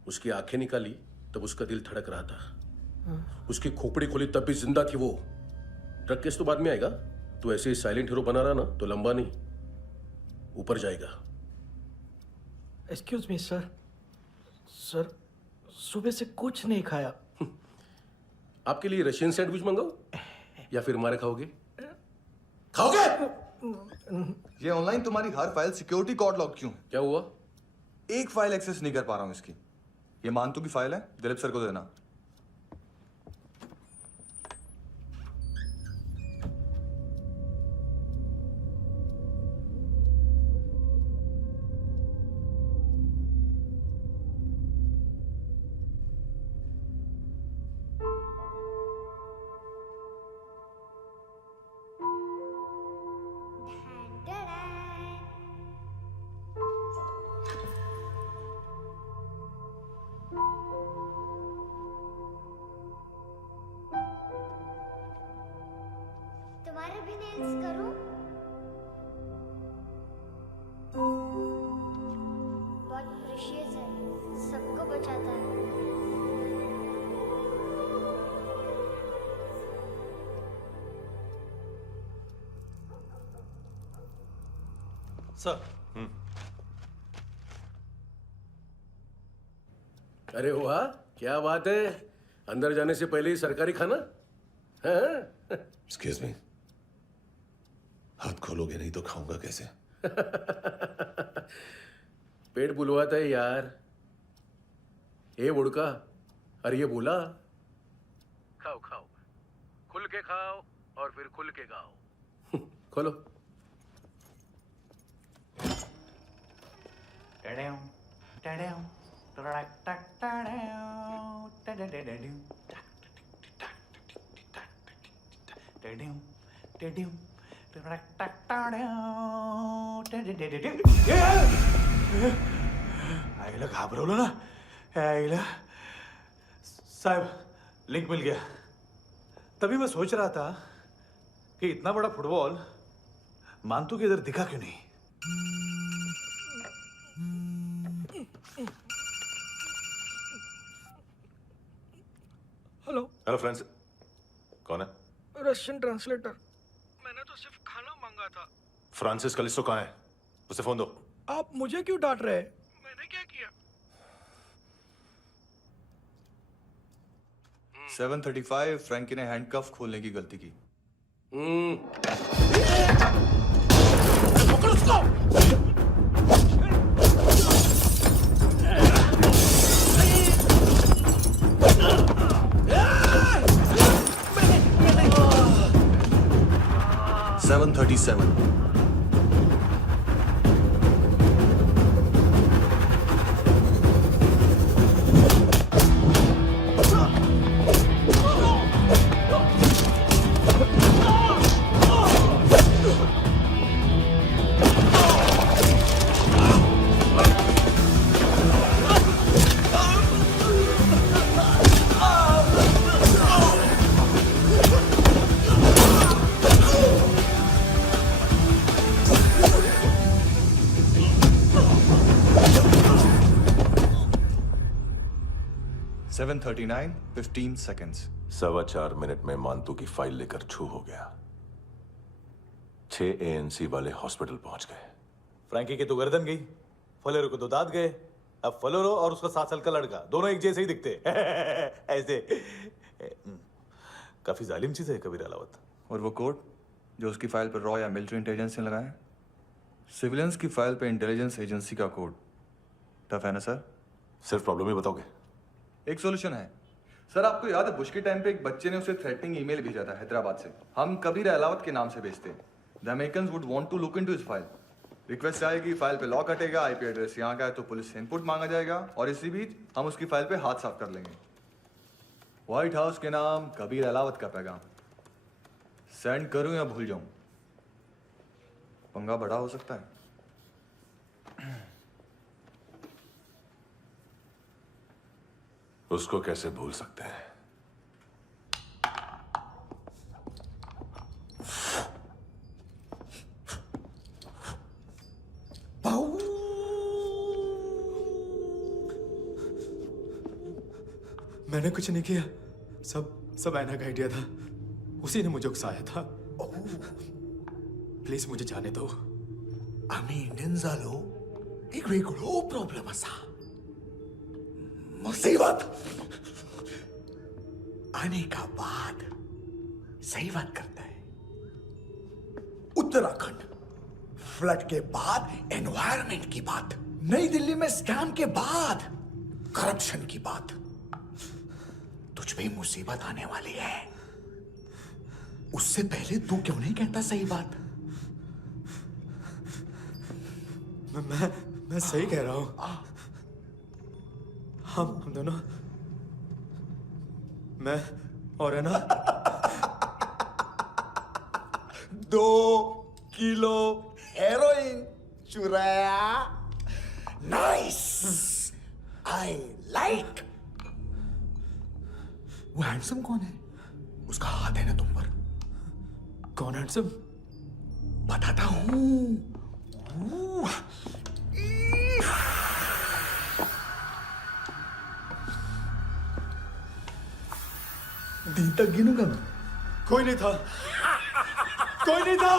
उसकी आंखें निकाली तब उसका दिल धड़क रहा था। उसकी खोपड़ी खोली तब भी जिंदा थी वो। ड्रग केस तो बाद में आएगा। तो ऐसे ही साइलेंट हीरो बना रहा ना तो लंबा नहीं, ऊपर जाएगा। एक्सक्यूज मी सर, सर सुबह से कुछ नहीं खाया। आपके लिए रशियन सैंडविच मंगाओ या फिर हमारे खाओगे? खाओगे? ये ऑनलाइन तुम्हारी हर फाइल सिक्योरिटी कोड लॉक क्यों है? क्या हुआ? एक फाइल एक्सेस नहीं कर पा रहा हूं इसकी। ये मानतू की फाइल है, दिलीप सर को देना। तुम्हारे भी नेल्स करूं? बहुत प्रेशियस है, सबको बचाता है। सर। अरे वाह, क्या बात है। अंदर जाने से पहले ही सरकारी खाना। हाँ? एक्सक्यूज मी, हाथ खोलोगे नहीं तो खाऊंगा कैसे? पेट बुलवाता है यार। ए बुड़का, अरे ये बोला। खाओ खाओ, खुल के खाओ और फिर खुल के गाओ। खोलो। आईला घाबरवलं ना। आईला साहब, लिंक मिल गया। तभी मैं सोच रहा था कि इतना बड़ा फुटबॉल मानतू के इधर दिखा क्यों नहीं। हेलो हेलो फ्रेंड्स, कौन है? Russian translator. मैंने तो सिर्फ खाना मांगा था। फ्रांसिस कलिस्टो कहाँ है? उसे फोन दो। आप मुझे क्यों डांट रहे हैं? मैंने क्या किया? 735 फ्रैंकी ने हैंडकफ खोलने की गलती की। पकड़ो उसको। 737 Oh! 7:39, 15 seconds. 4.25 मिनट में मानतू की फाइल लेकर छू हो गया। 6 ANC वाले हॉस्पिटल पहुंच गए। फ्रैंकी की तो गर्दन गई, फलेरो को तो दांत गए। अब फलेरो और उसका 7 साल का लड़का दोनों एक जैसे ही दिखते ऐसे। काफी जालिम चीज है कबीर अलावत। और वो कोड जो उसकी फाइल पर रॉ या मिलिट्री इंटेलिजेंस ने लगाया, सिविलियंस की फाइल पे इंटेलिजेंस एजेंसी का कोड। टफ है ना सर? सिर्फ प्रॉब्लम ही बताओगे? एक सॉल्यूशन है सर। आपको याद है बुश के टाइम पे एक बच्चे ने उसे थ्रेटनिंग ईमेल भेजा था हैदराबाद से। हम कबीर अलावत के नाम से भेजते हैं। The Americans would want to look into his file. Request आएगी, फाइल पे लॉक हटेगा, आईपी एड्रेस यहाँ का है तो पुलिस से इनपुट मांगा जाएगा और इसी बीच हम उसकी फाइल पे हाथ साफ कर लेंगे। व्हाइट हाउस के नाम कबीर अलावत का पैगाम। सेंड करूं या भूल जाऊं? पंगा बड़ा हो सकता है। उसको कैसे भूल सकते हैं? मैंने कुछ नहीं किया, सब ऐना का आइडिया था। उसी ने मुझे उकसाया था। प्लीज मुझे जाने दो। आम्ही इंडियन झालो एक वेगळो प्रॉब्लेम असा, मुसीबत आने का बाद सही बात करता है। उत्तराखंड फ्लड के बाद एनवायरनमेंट की बात, नई दिल्ली में स्कैम के बाद करप्शन की बात। तुझ पे मुसीबत आने वाली है, उससे पहले तू क्यों नहीं कहता सही बात? मैं सही कह रहा हूं। हम दोनों, मैं और है ना 2 किलो हेरोइन चुराया। Nice, I like. वो हैंडसम कौन है? उसका हाथ है ना तुम पर? कौन हैंडसम? बताता हूं। दिन तक गिनूंगा मैं। कोई नहीं था, कोई नहीं था।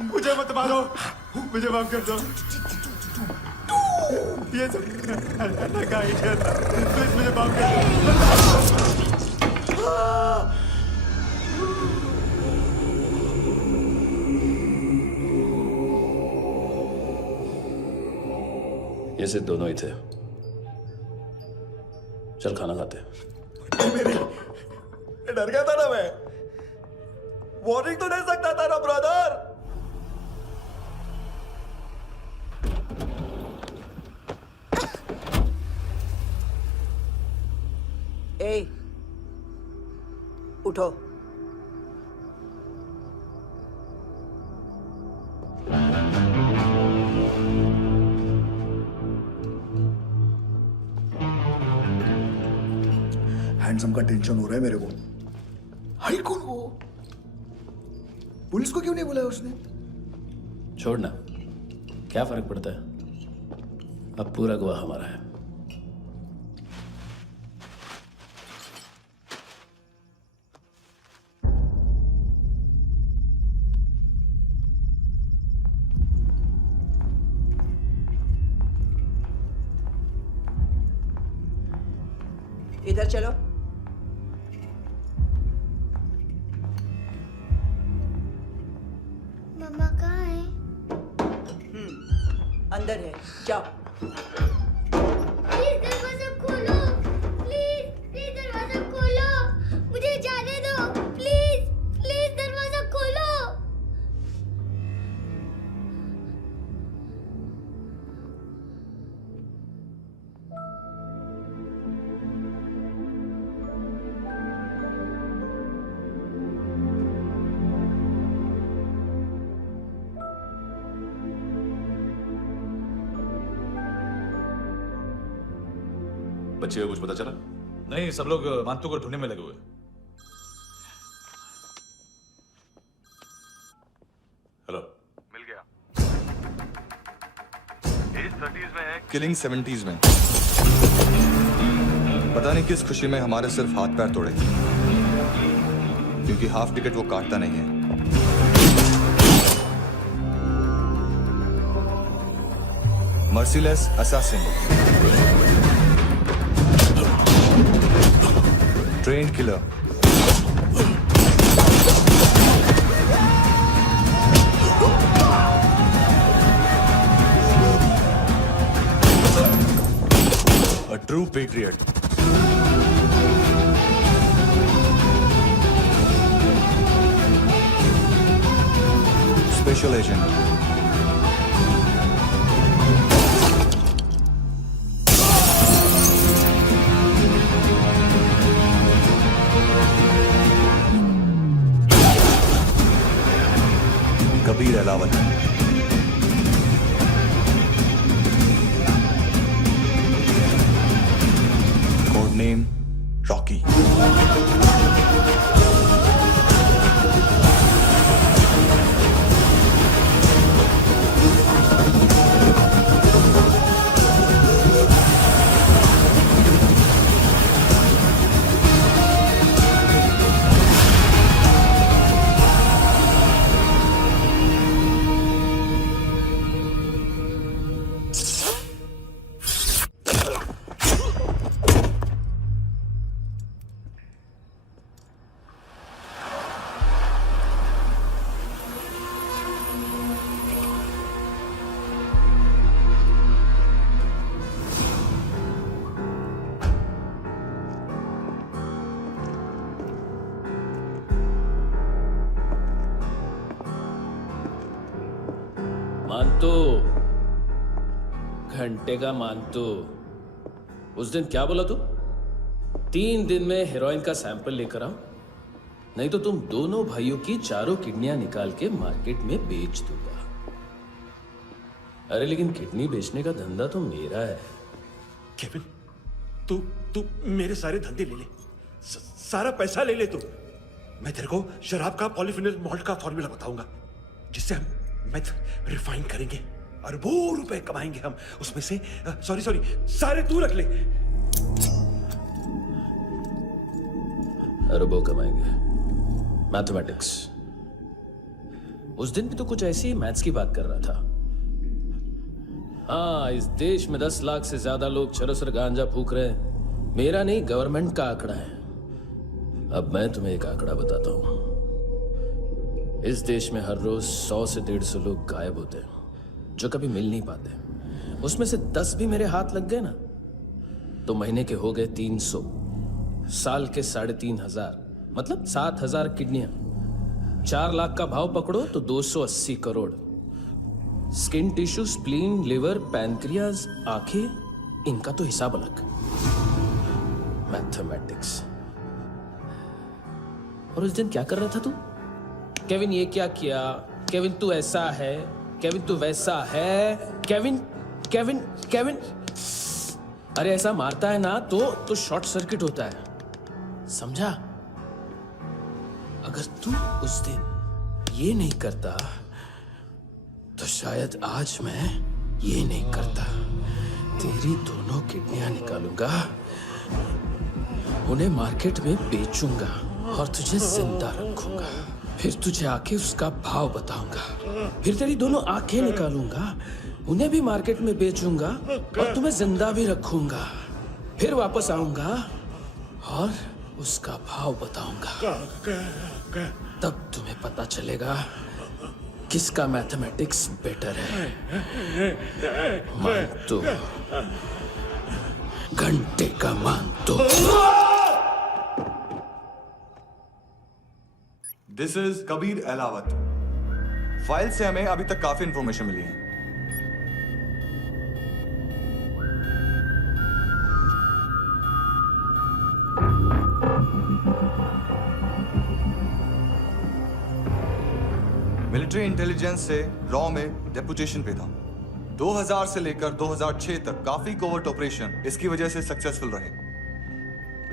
मुझे मत मारो, मुझे माफ कर दो। ये सब ऐना का आइडिया था। प्लीज मुझे माफ कर दो। ये सिर्फ दोनों ही थे। चल खाना खाते। डर गया था ना मैं। वार्निंग तो दे सकता था ना ब्रदर। ए, उठो। हैंडसम का टेंशन हो रहा है मेरे को। हाई कौन वो? पुलिस को क्यों नहीं बुलाया उसने? छोड़ना, क्या फर्क पड़ता है? अब पूरा गवाह हमारा है। इधर चलो। मम्मा कहाँ है? अंदर है, जाओ। प्लीज दरवाजा खोलो, प्लीज दरवाजा खोलो, मुझे जाने दो, प्लीज दरवाजा खोलो। बच्चे को कुछ पता चला? नहीं, सब लोग मानतू को ढूंढने में लगे हुए। हेलो, मिल गया। एज 30s में है, किलिंग 70s में। पता नहीं किस खुशी में हमारे सिर्फ हाथ पैर तोड़े, क्योंकि हाफ टिकट वो काटता नहीं है। Merciless assassin, trained killer, a true patriot. Special agent. Kabir Alawat. Code name Rocky. मानतो, घंटे का मानतो। उस दिन क्या बोला तू? 3 दिन में हेरोइन का सैंपल लेकर आओ, नहीं तो तुम दोनों भाइयों की चारों किडनियां निकाल के मार्केट में बेच दूंगा। अरे लेकिन किडनी बेचने का धंधा तो मेरा है। केविन, तू मेरे सारे धंधे ले ले, सारा पैसा ले ले तू। मैं तेरे को शराब का पॉलीफिनल मॉल्ट का फॉर्मूला बताऊंगा, जिससे हम मेथ रिफाइन करेंगे, अरबों रुपए कमाएंगे हम उसमें से। सॉरी सारे तू रख ले। अरबों कमाएंगे, मैथमेटिक्स। उस दिन भी तो कुछ ऐसी मैथ्स की बात कर रहा था। हाँ, इस देश में 10 लाख से ज्यादा लोग चरस और गांजा फूक रहे हैं। मेरा नहीं, गवर्नमेंट का आंकड़ा है। अब मैं तुम्हें एक आंकड़ा बताता हूं। इस देश में हर रोज 100 से 150 लोग गायब होते हैं, जो कभी मिल नहीं पाते। उसमें से 10 भी मेरे हाथ लग गए ना, तो महीने के हो गए 300, साल के 3500, मतलब 7000 किडनियां। 4 लाख का भाव पकड़ो तो 280 crore. Skin tissue, spleen, liver, pancreas, आंखें, इनका तो हिसाब अलग। मैथमेटिक्स। और उस दिन क्या कर रहा था तू? केविन ये क्या किया, केविन तू ऐसा है, केविन तू वैसा है, केविन केविन केविन। अरे ऐसा मारता है ना तो शॉर्ट सर्किट होता है, समझा? अगर तू उस दिन ये नहीं करता तो शायद आज मैं ये नहीं करता। तेरी दोनों किडनियां निकालूंगा, उन्हें मार्केट में बेचूंगा और तुझे जिंदा रखूंगा। फिर तुझे आके उसका भाव बताऊंगा। फिर तेरी दोनों आंखें निकालूंगा, उन्हें भी मार्केट में बेचूंगा और तुम्हें जिंदा भी रखूंगा। फिर वापस आऊंगा और उसका भाव बताऊंगा। तब तुम्हें पता चलेगा किसका मैथमेटिक्स बेटर है। मानतो, घंटे का मानतो। This is Kabir Ahlawat. File से हमें अभी तक काफी इंफॉर्मेशन मिली है। मिलिट्री इंटेलिजेंस से रॉ में डेपुटेशन पे था। 2000 से लेकर 2006 तक काफी कोवर्ट ऑपरेशन इसकी वजह से सक्सेसफुल रहे,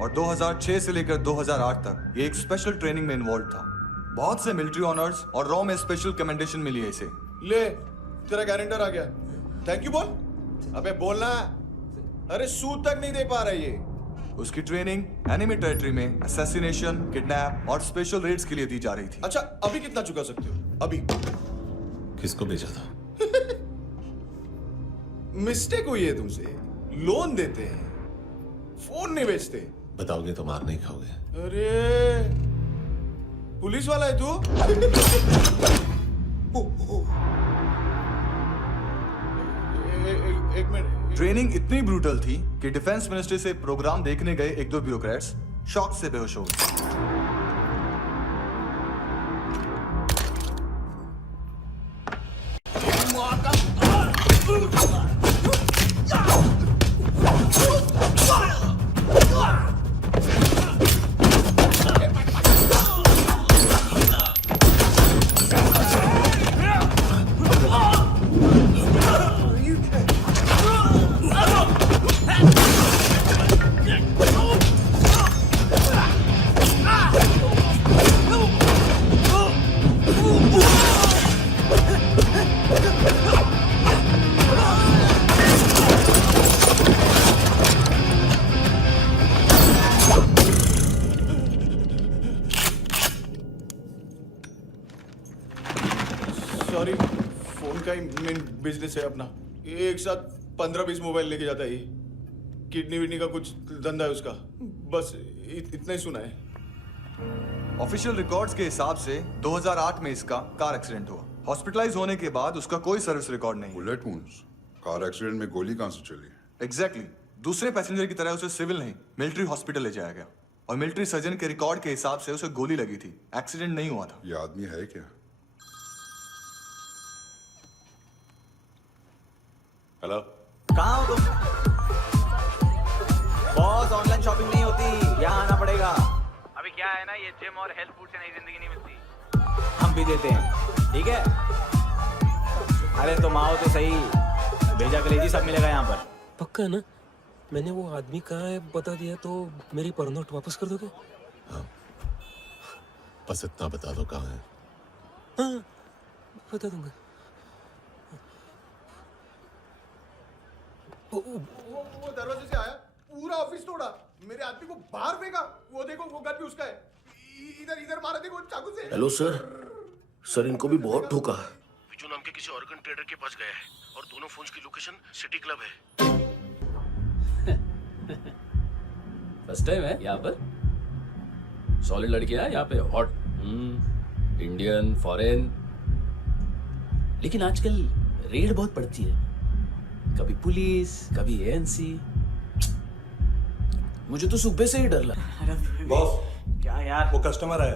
और 2006 से लेकर 2008 तक ये एक स्पेशल ट्रेनिंग में इन्वॉल्व था। बहुत से मिलिट्री ऑनर्स और रॉ में स्पेशल कमेंडेशन मिली है इसे। ले, तेरा गारंटर आ गया। थैंक यू बोल। अबे बोलना। अरे सूद तक नहीं दे पा रहा ये। उसकी ट्रेनिंग एनिमी टेरिटरी में असैसिनेशन, किडनैप और स्पेशल रेड्स के लिए दी जा रही थी। अच्छा अभी कितना चुका सकते हो? अभी किसको भेजा था? मिस्टेक हुई है तुमसे। लोन देते हैं, फोन नहीं बेचते। बताओगे तो मार नहीं खाओगे। अरे पुलिस वाला है तू? एक मिनट। ट्रेनिंग इतनी ब्रूटल थी कि डिफेंस मिनिस्ट्री से प्रोग्राम देखने गए एक दो ब्यूरोक्रेट्स शॉक से बेहोश हो गए। सॉरी, फोन का ही मेन बिजनेस है अपना। एक साथ 15-20 मोबाइल लेके जाता है ये। किडनी विडनी का कुछ धंधा है उसका। बस इतना ही सुना है। ऑफिशियल रिकॉर्ड्स के हिसाब से 2008 में इसका कार एक्सीडेंट हुआ। हॉस्पिटलाइज होने के बाद उसका कोई सर्विस रिकॉर्ड नहीं। बुलेट वुंड्स, कार एक्सीडेंट में गोली कहां से चली? एग्जैक्टली। दूसरे पैसेंजर की तरह उसे सिविल नहीं मिलिट्री हॉस्पिटल ले जाया गया और मिलिट्री सर्जन के रिकॉर्ड के हिसाब से उसे गोली लगी थी। एक्सीडेंट नहीं हुआ था। ये आदमी है क्या? हेलो, कहाँ हो तुम? बॉस, ऑनलाइन शॉपिंग नहीं होती, यहाँ आना पड़ेगा। अभी क्या है ना, ये जिम और हेल्थ फूड से नई जिंदगी नहीं मिलती। हम भी देते हैं, ठीक है? अरे तुम आओ तो सही, भेजा कलेजी सब मिलेगा यहाँ पर। पक्का ना? मैंने वो आदमी कहाँ है बता दिया तो मेरी परनोट वापस कर दोगे? हाँ, बस इतना बता दो कहाँ है। हाँ, बता दूंगा। वो दरवाजे से आया, पूरा ऑफिस तोड़ा, मेरे आदमी को बाहर फेंका। वो देखो, वो गन भी उसका है। इधर इधर मारा देखो चाकू से। हेलो सर, सर इनको भी बहुत ठोका। विजू नाम के किसी ऑर्गन ट्रेडर के पास गया है और दोनों फोन्स की लोकेशन सिटी क्लब है। फर्स्ट टाइम है यहाँ पर? सॉलिड लड़कियां हैं यहाँ पे, हॉट इंडियन, फॉरेन। लेकिन आजकल रेड बहुत पड़ती है, कभी पुलिस, कभी एएनसी। मुझे तो सुबह से ही डर लगा। बॉस, क्या यार? वो कस्टमर है।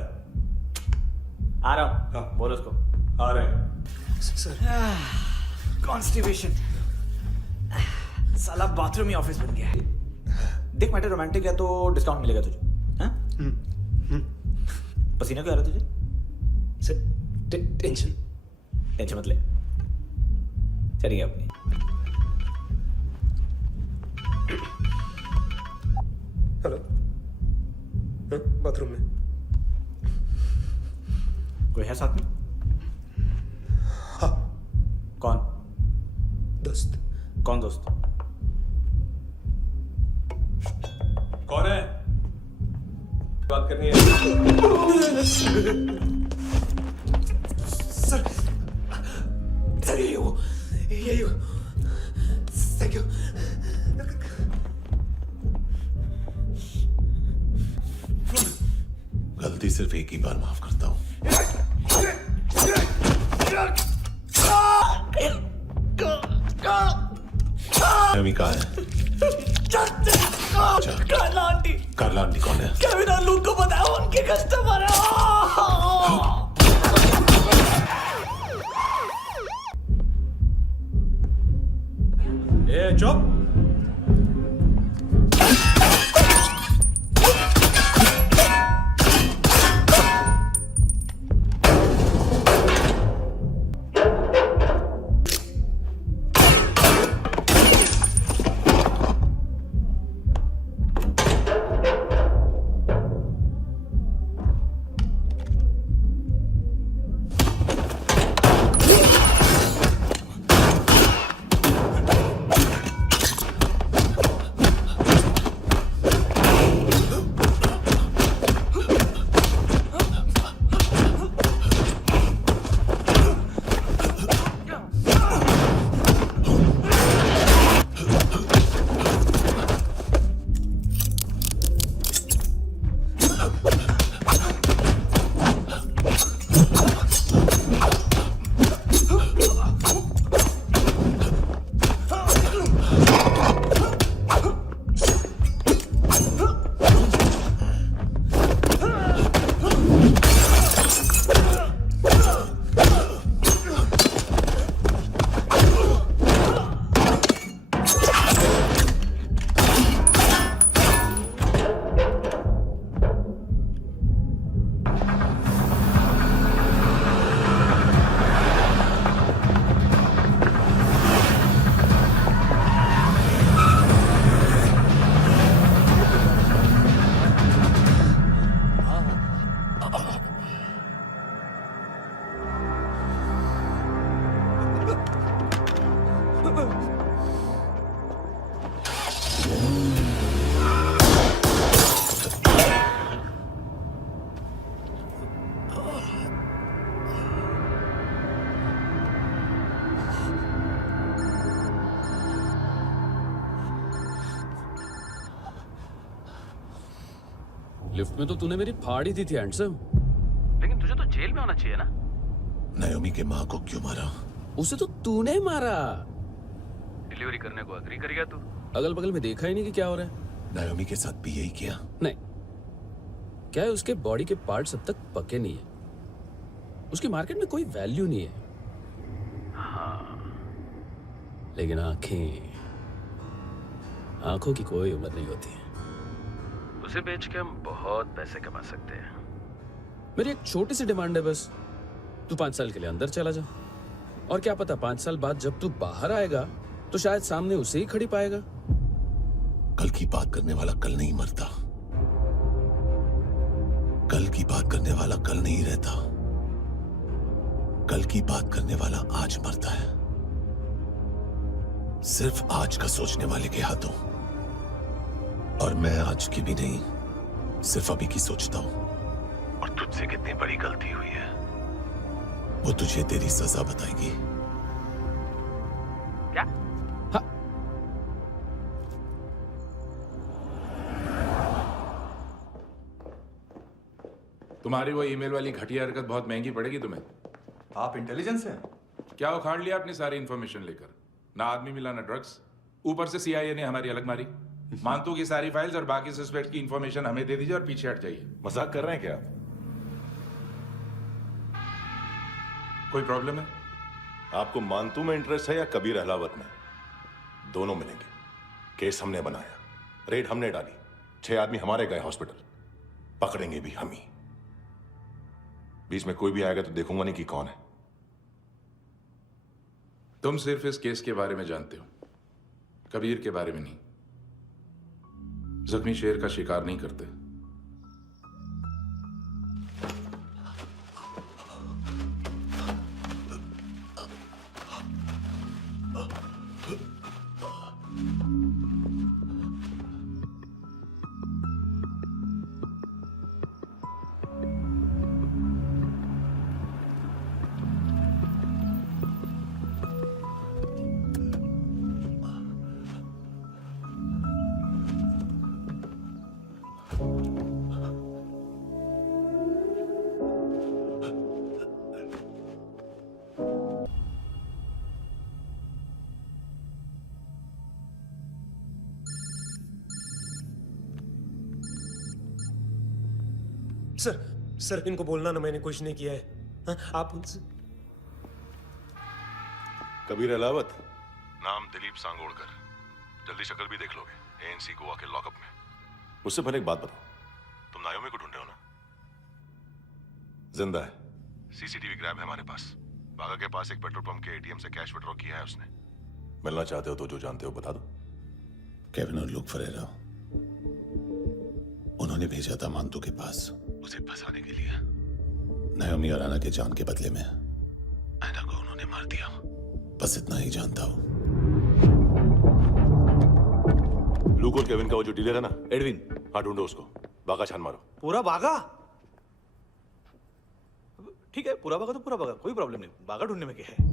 आ रहा हूँ, बोलो उसको। आ रहे हैं। Sir, constipation. साला बाथरूम ही ऑफिस बन गया है। देख, मैटर रोमांटिक है तो डिस्काउंट मिलेगा तुझे। हाँ? पसीना क्यों आ रहा है तुझे? सर, टेंशन मत ले, चलिए अपनी। हेलो, बाथरूम में कोई है साथ में? हाँ। कौन? दोस्त। कौन दोस्त? कौन है? बात करनी है। सर यही हो, यही हो। Thank you. गलती सिर्फ एक ही बार माफ करता हूँ। नमी कहाँ है? कार्ला आंटी। कार्ला आंटी कौन है? केविन और लूक को बताया, उनके कस्टमर है। ए चुप। लिफ्ट में तो तूने मेरी फाड़ ही दी थी हैंडसम। लेकिन तुझे तो जेल में होना चाहिए ना। नायोमी के माँ को क्यों मारा? उसे तो तूने मारा। डिलीवरी करने को अग्री कर गया तू। अगल बगल में देखा ही नहीं कि क्या हो रहा है। नायोमी के साथ भी यही किया? नहीं, क्या है उसके बॉडी के पार्ट्स अब तक पके नहीं है, उसकी मार्केट में कोई वैल्यू नहीं है। हाँ, लेकिन आंखों की कोई उम्र नहीं होती है। उसे बेच के हम बहुत पैसे कमा सकते हैं। मेरी एक छोटी सी डिमांड है बस, तू 5 साल के लिए अंदर चला जा, और क्या पता 5 साल बाद जब तू बाहर आएगा तो शायद सामने उसे ही खड़ी पाएगा। कल की बात करने वाला कल नहीं मरता, कल की बात करने वाला कल नहीं रहता, कल की बात करने वाला आज मरता है। सिर्फ आज का सोचने वाले के हाथों। और मैं आज की भी नहीं, सिर्फ अभी की सोचता हूं। और तुझसे कितनी बड़ी गलती हुई है वो तुझे तेरी सजा बताएगी। क्या? हाँ। तुम्हारी वो ईमेल वाली घटिया हरकत बहुत महंगी पड़ेगी तुम्हें। आप इंटेलिजेंस हैं? क्या उखाड़ लिया अपनी सारी इन्फॉर्मेशन लेकर? ना आदमी मिला ना ड्रग्स, ऊपर से सीआईए ने हमारी अलग मारी। मानतू की सारी फाइल्स और बाकी सस्पेक्ट की इन्फॉर्मेशन हमें दे दीजिए और पीछे हट जाइए। मजाक कर रहे हैं क्या आप? कोई प्रॉब्लम है? आपको मानतू में इंटरेस्ट है या कबीर अहलावत में? दोनों मिलेंगे। केस हमने बनाया, रेड हमने डाली, 6 आदमी हमारे गए हॉस्पिटल, पकड़ेंगे भी हम ही। बीच में कोई भी आएगा तो देखूंगा नहीं कि कौन है। तुम सिर्फ इस केस के बारे में जानते हो, कबीर के बारे में नहीं। जख्मी शेर का शिकार नहीं करते। सर इनको बोलना ना मैंने कुछ नहीं किया है। हाँ, आप उनसे। कबीर अहलावत, नाम दिलीप सांगोड़कर। जल्दी शक्ल भी देख लोगे एएनसी गोवा के लॉकअप में। मुझसे पहले एक बात बताओ, तुम नायोमी को ढूंढ रहे हो ना? जिंदा है, सीसीटीवी ग्रैब है हमारे पास। बागा के पास एक पेट्रोल पंप के एटीएम से कैश विड्रॉ किया है उसने। मिलना चाहते हो तो जो जानते हो बता दो। केविन और लुक फरेरा, उन्होंने भेजा था मानतू के पास उसे फंसाने के लिए। नायोमी और आना के जान के बदले में आना को उन्होंने मार दिया। बस इतना ही जानता हूं। लुक और केविन का वो जो डीलर है ना, एडविन, हाँ ढूंढो उसको। बागा छान मारो। पूरा बागा? ठीक है, पूरा बागा तो पूरा बागा, कोई प्रॉब्लम नहीं। बागा ढूंढने में क्या है?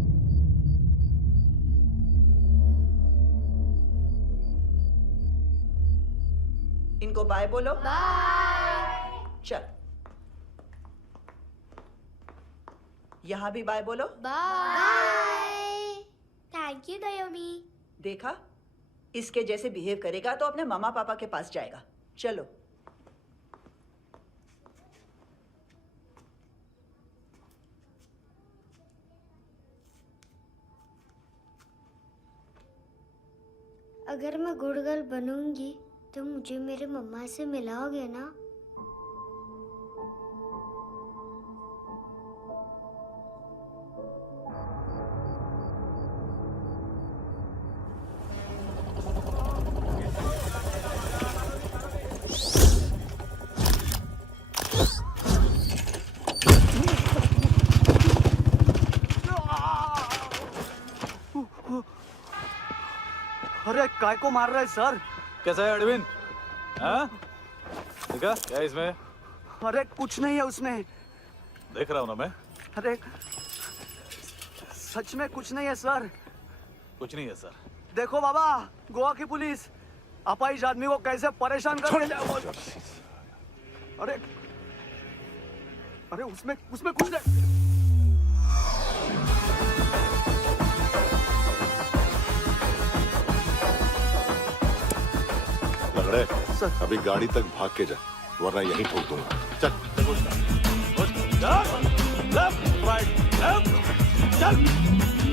इनको बाय बोलो। बाय। चल, यहां भी बाय बोलो। बाय। Thank you नायोमी। देखा, इसके जैसे बिहेव करेगा तो अपने मामा पापा के पास जाएगा। चलो। अगर मैं गुड गर्ल बनूंगी तो मुझे मेरे मम्मा से मिलाओगे ना? अरे काय को मार रहा है सर? कैसा है अरविंद? हाँ? देखा क्या है इसमें? अरे कुछ नहीं है उसमें। देख रहा हूँ ना मैं। अरे सच में कुछ नहीं है सर। कुछ नहीं है सर। देखो बाबा, गोवा की पुलिस अपाइज आदमी को कैसे परेशान कर रही है। अरे अरे उसमें उसमें कुछ नहीं। लंगड़े, अभी गाड़ी तक भाग के जा, वरना यहीं ठोक दूंगा। चल।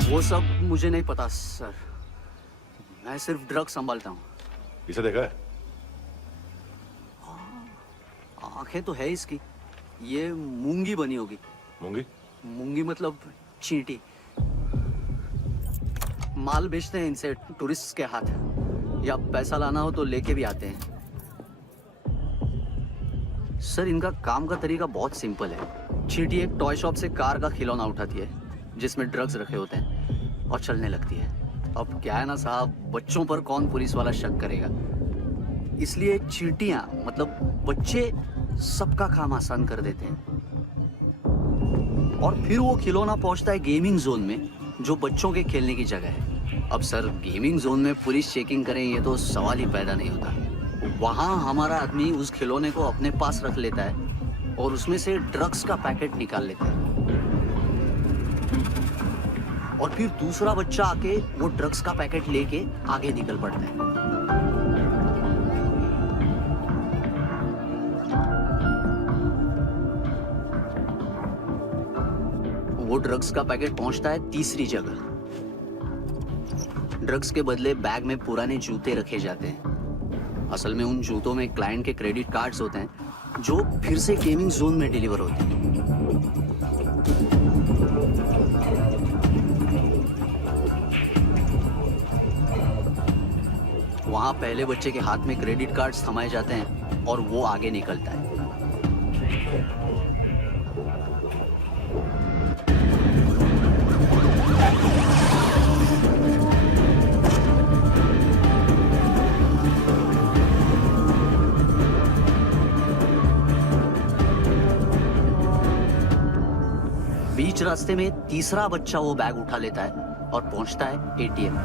वो सब मुझे नहीं पता सर, मैं सिर्फ ड्रग संभालता हूँ। इसे देखा है? आंखें तो है इसकी, ये मूंगी बनी होगी। मूंगी? मूंगी मतलब चींटी। माल बेचते हैं इनसे टूरिस्ट के हाथ, या पैसा लाना हो तो लेके भी आते हैं। सर इनका काम का तरीका बहुत सिंपल है। चींटी एक टॉय शॉप से कार का खिलौना उठाती है जिसमें ड्रग्स रखे होते हैं और चलने लगती है। अब क्या है ना साहब, बच्चों पर कौन पुलिस वाला शक करेगा, इसलिए चींटियां मतलब बच्चे सबका काम आसान कर देते हैं। और फिर वो खिलौना पहुंचता है गेमिंग जोन में, जो बच्चों के खेलने की जगह है। अब सर गेमिंग जोन में पुलिस चेकिंग करें ये तो सवाल ही पैदा नहीं होता। वहां हमारा आदमी उस खिलौने को अपने पास रख लेता है और उसमें से ड्रग्स का पैकेट निकाल लेता है, और फिर दूसरा बच्चा आके वो ड्रग्स का पैकेट लेके आगे निकल पड़ता है। वो ड्रग्स का पैकेट पहुंचता है तीसरी जगह। ड्रग्स के बदले बैग में पुराने जूते रखे जाते हैं। असल में उन जूतों में क्लाइंट के क्रेडिट कार्ड्स होते हैं जो फिर से गेमिंग जोन में डिलीवर होते हैं। वहां पहले बच्चे के हाथ में क्रेडिट कार्ड्स थमाए जाते हैं और वो आगे निकलता है। बीच रास्ते में तीसरा बच्चा वो बैग उठा लेता है और पहुंचता है एटीएम।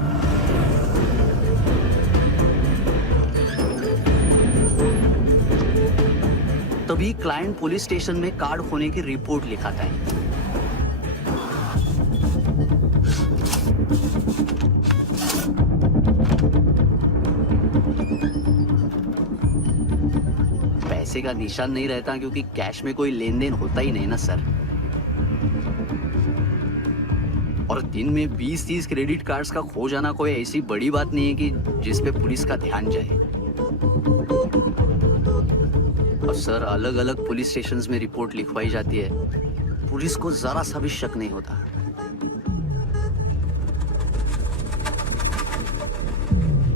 तभी क्लाइंट पुलिस स्टेशन में कार्ड खोने की रिपोर्ट लिखाता है। पैसे का निशान नहीं रहता क्योंकि कैश में कोई लेन देन होता ही नहीं ना सर। और दिन में 20-30 क्रेडिट कार्ड्स का खो जाना कोई ऐसी बड़ी बात नहीं है कि जिस पे पुलिस का ध्यान जाए। और सर अलग अलग पुलिस स्टेशंस में रिपोर्ट लिखवाई जाती है, पुलिस को जरा सा भी शक नहीं होता।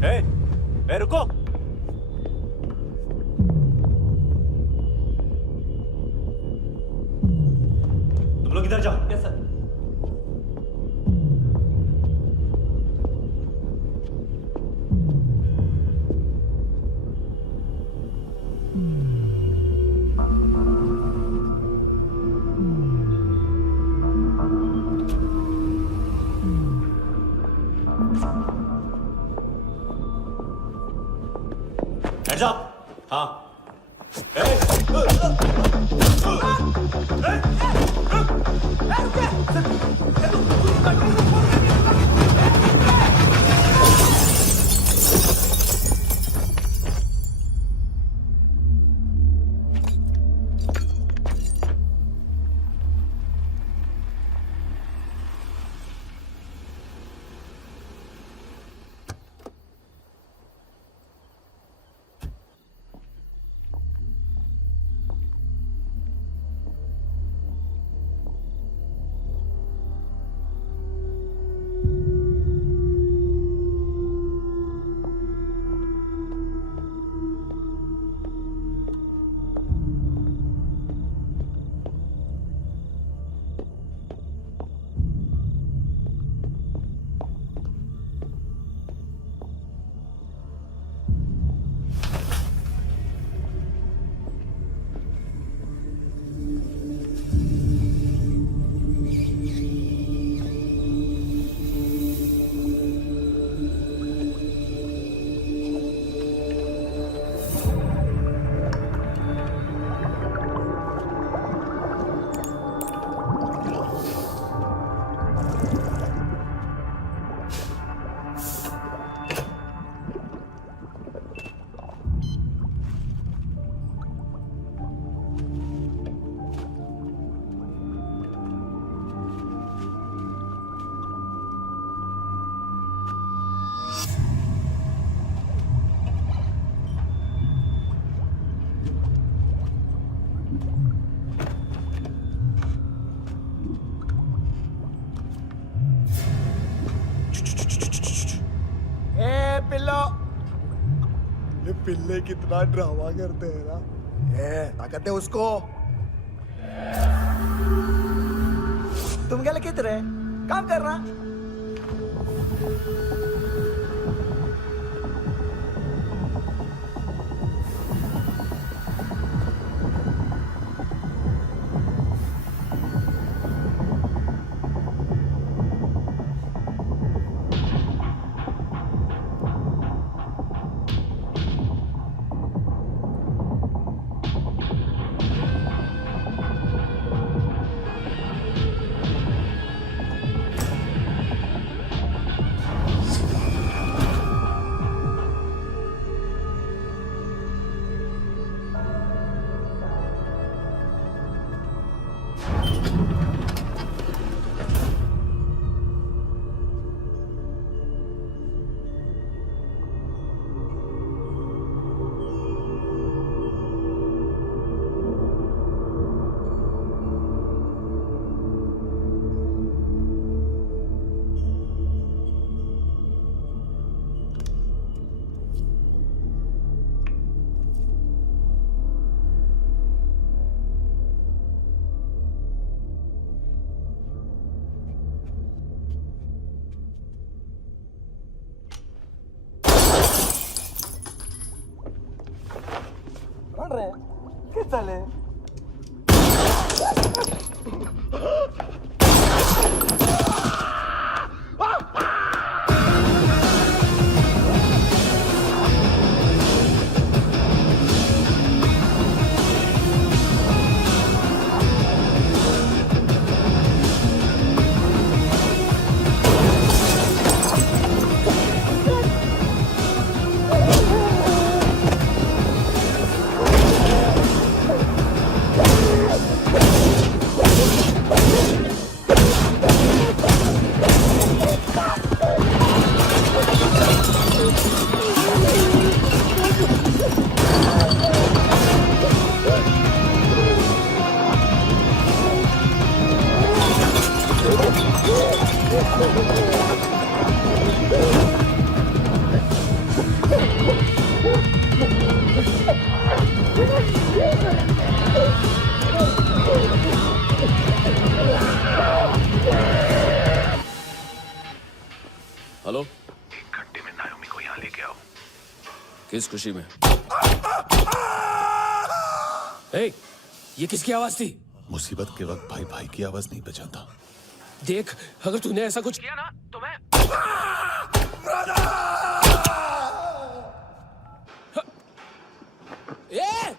ए, रुको। तुम लोग इधर जाओ। Yes sir. Heads up! हाँ। पिल्लो। ये पिल्ले कितना ड्रामा करते हैं ना। ये ताकत है उसको। तुम क्या लिखित रहे? काम कर रहा। चले हेलो, एक घंटे में नायोमी को यहाँ लेके आओ। किस खुशी में? हे, ये किसकी आवाज थी? मुसीबत के वक्त भाई भाई की आवाज नहीं बचाता। देख, अगर तूने ऐसा कुछ किया ना तो मैं ए!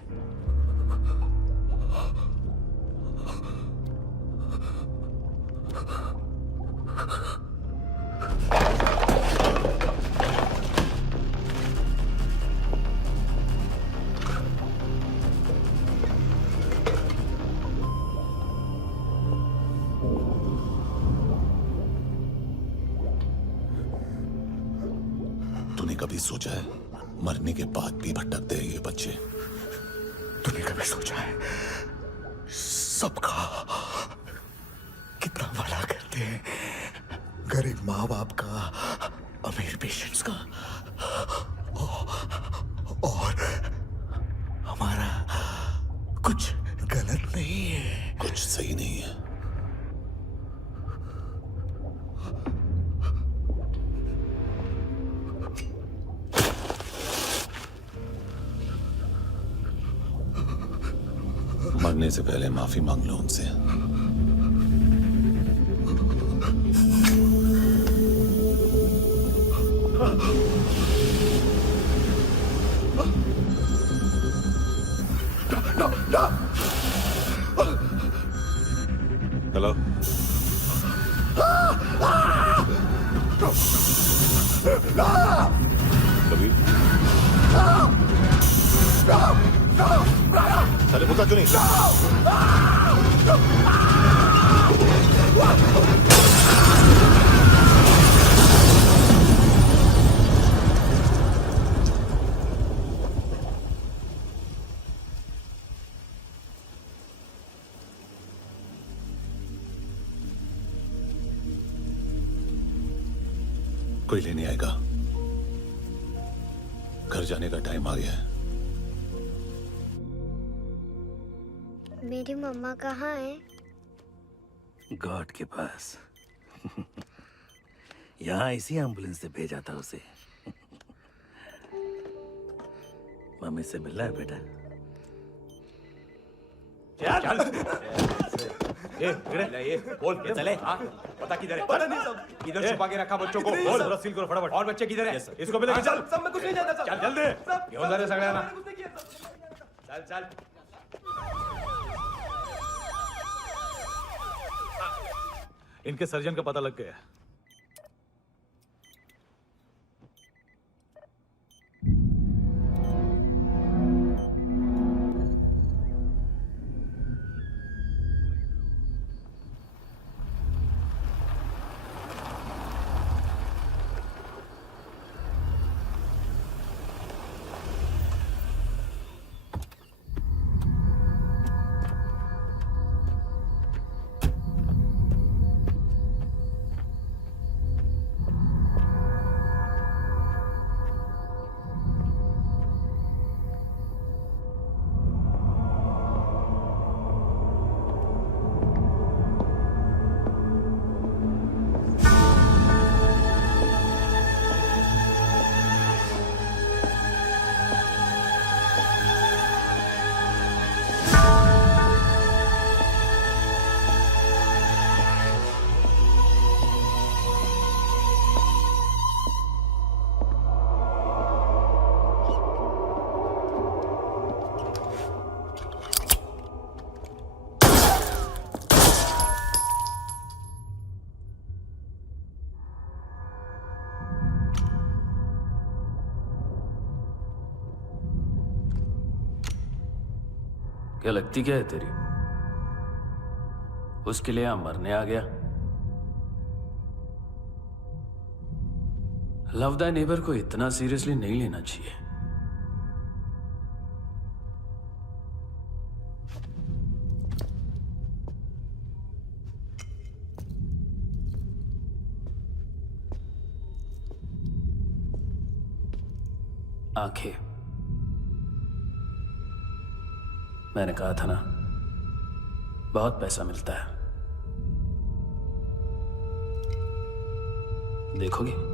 तूने कभी सोचा है मरने के बाद भी भटकते हैं ये बच्चे? तूने कभी सोचा है सबका कितना भला करते हैं? गरीब माँ बाप का, अमीर पेशेंट्स का, और हमारा कुछ गलत नहीं है। कुछ सही नहीं है। मरने से पहले माफी मांग लो उनसे। हेलो, कबीर, साले मुद्दा क्यों नहीं? कोई लेने आएगा? घर जाने का टाइम आ गया है। मेरी मम्मा कहाँ है? गॉड के पास। यहाँ इसी एम्बुलेंस से भेजा था उसे। मम्मी से मिलना है बेटा। चल ये बोल ये चले। हाँ पता किधर है? पता नहीं सब इधर छुपा के रखा बच्चों को। बोल थोड़ा सील करो फटाफट। और बच्चे किधर है? इसको भी लेके चल। सब मैं कुछ नहीं जानता। चल जल्दी घेऊन जा रे सगळ्यांना। चल चल इनके सर्जन का पता लग गया। क्या लगती क्या है तेरी? उसके लिए यहां मरने आ गया? लव द नेबर को इतना सीरियसली नहीं लेना चाहिए। आंखें, मैंने कहा था ना, बहुत पैसा मिलता है। देखोगे?